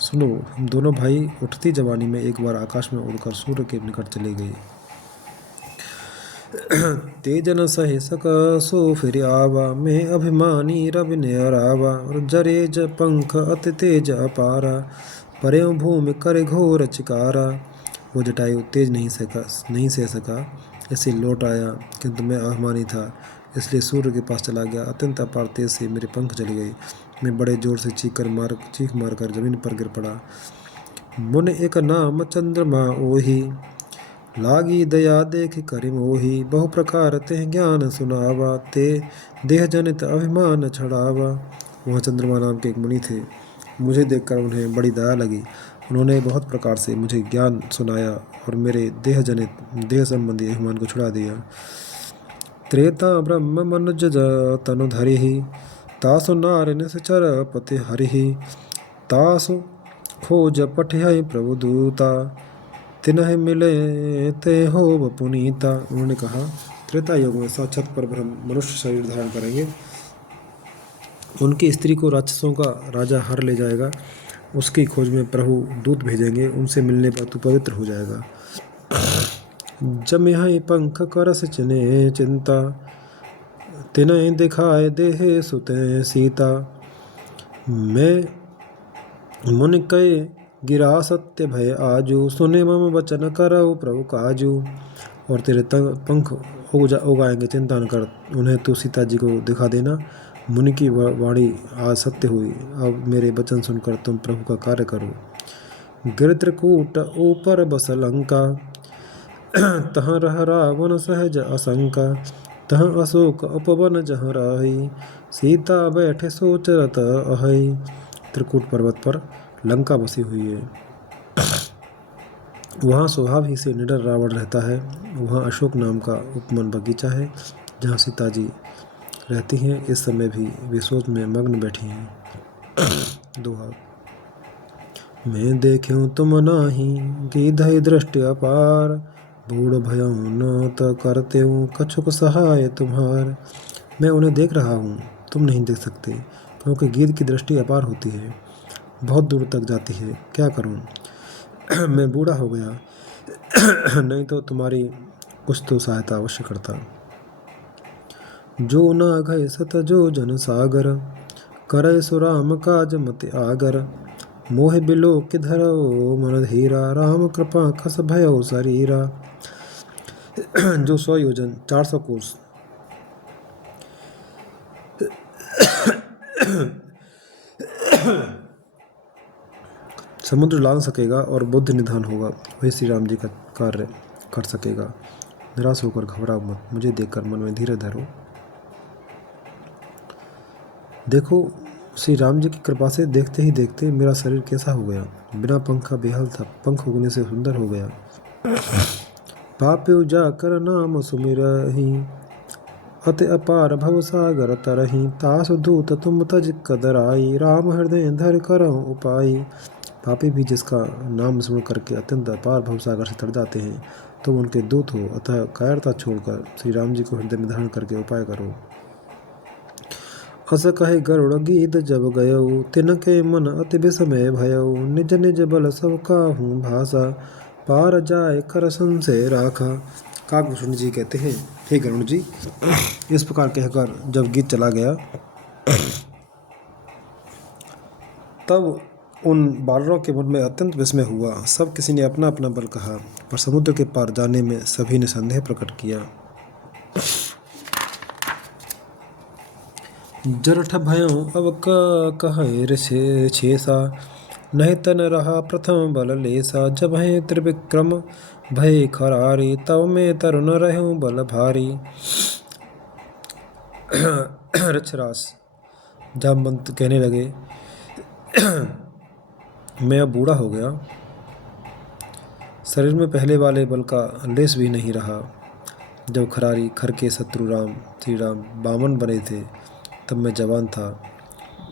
सुनो, हम दोनों भाई उठती जवानी में एक बार आकाश में उड़कर सूर्य के निकट चले गए। तेजन सहे सक सो फिर आवा, मैं अभिमानी रवि ने अरावा। और जरेज पंख अति तेज अपारा, परे भूमि करे घोर चिकारा। वो जटायु तेज नहीं सह सका, ऐसे लौट आया, किंतु मैं अभिमानी था, इसलिए सूर्य के पास चला गया। अत्यंत अपार तेज से मेरे पंख चले गए। मैं बड़े जोर से चीख मारकर जमीन पर गिर पड़ा। मुन एक नाम चंद्रमा ओही, लागी दया देख करि मोही। बहु प्रकार ते ज्ञान सुनावा, ते देह जनित अभिमान छड़ावा। वहाँ चंद्रमा नाम के एक मुनि थे। मुझे देखकर उन्हें बड़ी दया लगी। उन्होंने बहुत प्रकार से मुझे ज्ञान सुनाया और मेरे देह संबंधी अभिमान को छुड़ा दिया। त्रेता ब्रह्म मनुज तनु धरिहि, तासु नार निश्चर पति हरिहि। तासु खोज पठिय प्रभु दूता, तिन्ह मिले ते हो पुनीता। उन्होंने कहा, त्रेता युग में साक्षात पर ब्रह्म मनुष्य शरीर धारण करेंगे। उनकी स्त्री को राक्षसों का राजा हर ले जाएगा। उसकी खोज में प्रभु दूत भेजेंगे। उनसे मिलने पर तू पवित्र हो जाएगा। जम यहाँ पंख करस चिने चिंता, तिन्ह दिखाए देहे सुते सीता। मैं मुनि कहे गिरा सत्य भय आजू, सुने मम वचन करऊ प्रभु काजू। और तेरे पंख उगाएंगे, चिंता न कर, उन्हें तू सीता जी को दिखा देना। मुनि की वाणी आज सत्य हुई। अब मेरे वचन सुनकर तुम प्रभु का कार्य करो। गिरत्रकूट ऊपर बस लंका, तहाँ रह रावण सहज असंका। तहाँ अशोक उपवन जहाँ राही, सीता बैठे सोच रत अहई। त्रिकूट पर्वत पर लंका बसी हुई है। वहाँ स्वभाव ही से निडर रावण रहता है। वहाँ अशोक नाम का उपवन बगीचा है, जहाँ सीता जी रहती हैं। इस समय भी वे सोच में मग्न बैठी हैं। दोहा। मैं देखूं तुम नाही, गिधई दृष्टि अपार। बूढ़ भयउ न त करते हूँ, कछुक सहाय तुम्हार। मैं उन्हें देख रहा हूँ, तुम नहीं देख सकते, क्योंकि गिद्ध की दृष्टि अपार होती है, बहुत दूर तक जाती है। क्या करूं? मैं बूढ़ा हो गया, नहीं तो तुम्हारी कुछ तो सहायता अवश्य करता। जो न अघय सत जो जन सागर, करे सुराम काज मति आगर। मोह बिलो किधरो मन धीरा, राम कृपा खस भयो शरीरा। जो 100 योजन 400 कोस समुद्र लांघ सकेगा और बुद्ध निधान होगा, वही श्री राम जी का कार्य कर सकेगा। निराश होकर घबराओ मत, मुझे देखकर मन में धीरे धरो। देखो, श्री राम जी की कृपा से देखते ही देखते मेरा शरीर कैसा हो गया। बिना पंख का बेहाल था, पंख उगने से सुंदर हो गया। पाप्यु जाकर नाम सुमिरहि, अति अपार भव सागर तरहि। तासु दूत तुम तज कदराई, राम हृदय धर करहु उपाई। पापी भी जिसका नाम सुन करके अत्यंत अपार भवसागर से तर जाते हैं, तुम उनके दूत हो। अतः कायरता छोड़कर श्री राम जी को हृदय में धारण करके उपाय करो। अस कहे गरुड़ गीत जब गयऊ, तिनके मन अति विस्मय भयऊ। निज निज बल सब काहू भाषा, पार जाए कर संशय राखा। काकभूषण जी कहते हैं, हे गरुड़ जी, इस प्रकार कहकर जब गीत चला गया, तब उन बानरों के मन में अत्यंत विस्मय हुआ। सब किसी ने अपना अपना बल कहा, पर समुद्र के पार जाने में सभी ने संदेह प्रकट किया। जरठ भयों अब कहे ऋषि छेसा, नहीं तन रहा प्रथम बल लेसा। जब है त्रिविक्रम भय खरारी, तब में तरुण रहूं बल भारी। ऋक्षराज जामवंत कहने लगे, मैं अब बूढ़ा हो गया, शरीर में पहले वाले बल का लेस भी नहीं रहा। जब खरारी खर के शत्रु श्री राम बामन बने थे, तब मैं जवान था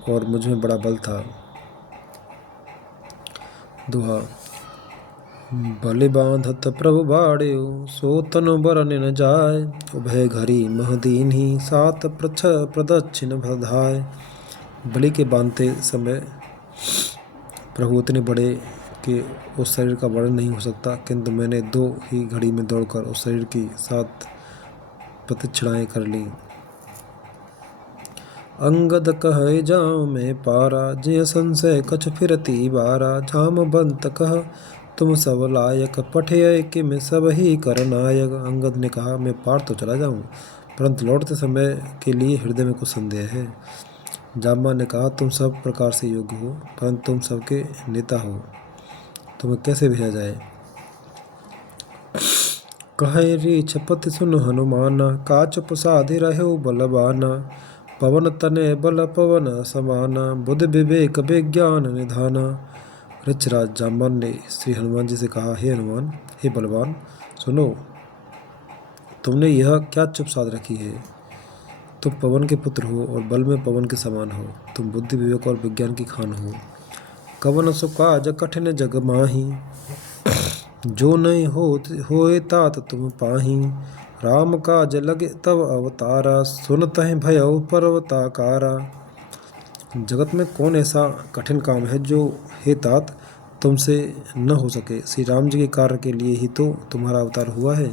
और मुझ में बड़ा बल था। दोहा। बलि बांधत प्रभु बाड़्यो, सो तनु बरन न जाय। उभय घरी मह दीन्ही, सात प्रदक्षिण बधाय। बलि के बांधते समय प्रभु इतने बड़े कि उस शरीर का वर्णन नहीं हो सकता, किंतु मैंने 2 ही घड़ी में दौड़कर उस शरीर की 7 प्रदक्षिणाएं कर ली। अंगद कहे जाऊं मैं पारा, जिय संशय कछु फिरती बारा। जामवंत कह तुम सब लायक, पठय कि मैं सब ही कर नायक। अंगद ने कहा मैं पार तो चला जाऊं, परंतु लौटते समय के लिए हृदय में कुछ संदेह है। जाम्बा ने कहा तुम सब प्रकार से योग्य हो, परंतु तुम सबके नेता हो, तुम्हें कैसे भेजा जाए। कहे रीछ पति सुन हनुमाना, काच प्रसादि रहो बलवाना। पवन तनय बल पवन समाना, बुद्धि विवेक विज्ञान निधाना। ऋक्षराज जाम्बन ने श्री हनुमान जी से कहा हे हनुमान, हे बलवान, सुनो, तुमने यह क्या चुप साध रखी है। तुम पवन के पुत्र हो और बल में पवन के समान हो। तुम बुद्धि विवेक और विज्ञान की खान हो। कवन सुकाज कठिन जग माही, जो नहीं होए तात तुम पाही। राम काज लगे तब अवतारा, सुनतहि भयउ पर्वताकारा। जगत में कौन ऐसा कठिन काम है जो हे तात तुमसे न हो सके। श्री राम जी के कार्य के लिए ही तो तुम्हारा अवतार हुआ है।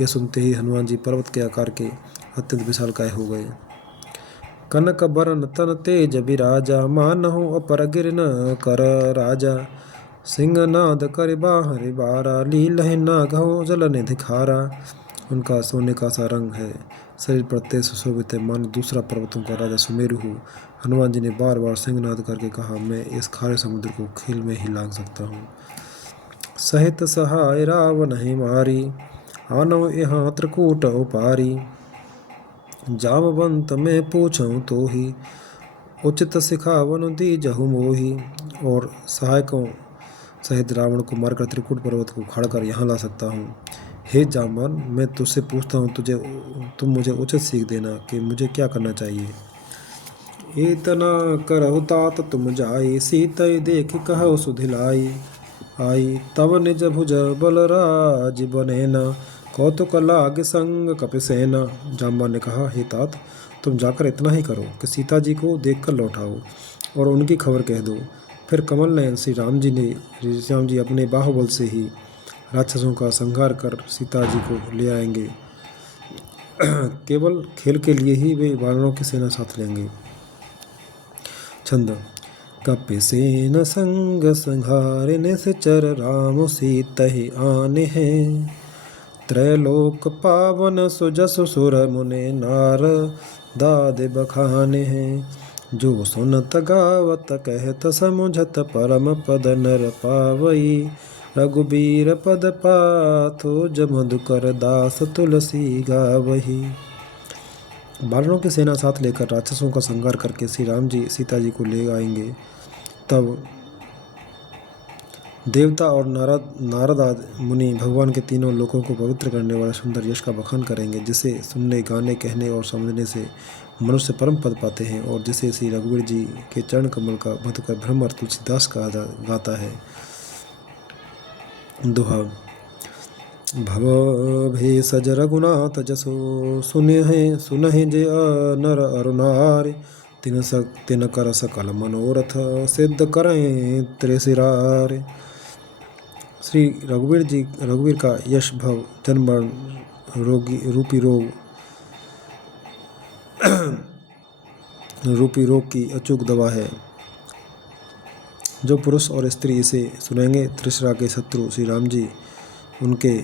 यह सुनते ही हनुमान जी पर्वत के आकार के अत्यंत विशालकाय हो गए। कनक बरन तन तेज बिराजा, मानहु अपर गिर न कर राजा। सिंहनाद कर बाहरि बारा, लीलहि नागहु जल निधि खारा। उनका सोने का सा रंग है, शरीर पर तेज सुशोभित है, मानो दूसरा पर्वतों का राजा सुमेरु हो। हनुमान जी ने बार बार सिंहनाद करके कहा मैं इस खारे समुद्र को खेल में ही लांग सकता हूँ। सहित सहाय रावण ही मारी, आनव यहाँ त्रिकूट उपारी। जामवंत मैं पूछूं तो ही, उचित सिखावन दीजहु मोही। और सहायकों सहित रावण को मारकर त्रिकूट पर्वत को उखाड़कर यहाँ ला सकता हूँ। हे जामवन, मैं तुझसे पूछता हूँ, तुम मुझे उचित सीख देना कि मुझे क्या करना चाहिए। इतना करहु तात तुम जाई, सीतै देख कहु सुधिलाई। आई तब निज भुज बलराज बनेना, कौतुक लाग संग कपिसेना। जाम्बा ने कहा हे तात, तुम जाकर इतना ही करो कि सीता जी को देखकर लौटाओ और उनकी खबर कह दो। फिर कमल नयन श्री राम जी अपने बाहुबल से ही राक्षसों का संहार कर सीता जी को ले आएंगे। केवल खेल के लिए ही वे वानरों की सेना साथ लेंगे। छंद। कपिसेन संग संहारे निश्चर, राम सीतहि आने हैं। त्रैलोक पावन सुजसु सुर मुने, नार दाद बखाने हैं। जो सुनत गावत कहत समुझत, परम पद नर पावई। रघुबीर पद पाथो, मधुकर दास तुलसी गावही। बानरों की सेना साथ लेकर राक्षसों का संहार करके श्री राम जी सीता जी को ले आएंगे। तब देवता और नारद आदि मुनि भगवान के तीनों लोकों को पवित्र करने वाले सुंदर यश का बखान करेंगे, जिसे सुनने, गाने, कहने और समझने से मनुष्य परम पद पाते हैं और जिसे श्री रघुवीर जी के चरण कमल का मधुकर भ्रमर तुलसीदास का गाता है। दोहा। भव भेषज रघुनाथ जसो, सुनहि जे नर अरुनार। तिन कर सकल मनोरथ, सिद्ध करें त्रिशिरार। श्री रघुवीर का यश भव जन्म रूपी रोग की अचूक दवा है। जो पुरुष और स्त्री इसे सुनेंगे, त्रिशिरा के शत्रु श्री राम जी उनके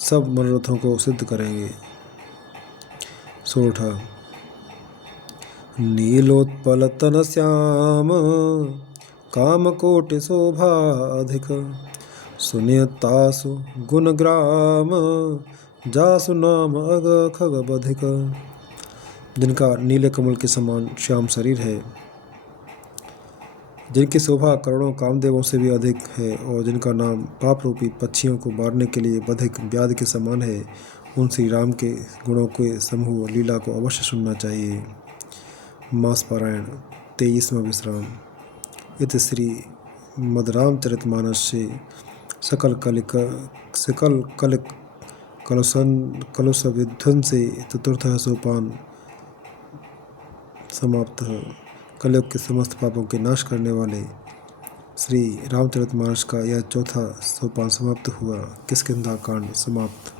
सब मनोरथों को सिद्ध करेंगे। सोरठा। नीलोत्पल तन श्याम, काम कोटि शोभा अधिक। सुनियतासु गुण ग्राम, जासु नाम अग खग बधिक। जिनका नीले कमल के समान श्याम शरीर है, जिनकी शोभा करोड़ों कामदेवों से भी अधिक है और जिनका नाम पाप रूपी पक्षियों को मारने के लिए बधिक व्याध के समान है, उन श्री राम के गुणों के समूह लीला को अवश्य सुनना चाहिए। मास पारायण 23वां विश्राम। इति श्री मदरामचरितमानस से सकल कल कलुष विध्वंसे चतुर्थ सोपान समाप्त। कलयुग के समस्त पापों के नाश करने वाले श्री रामचरितमानस का यह चौथा सोपान समाप्त हुआ। किष्किंधा कांड समाप्त।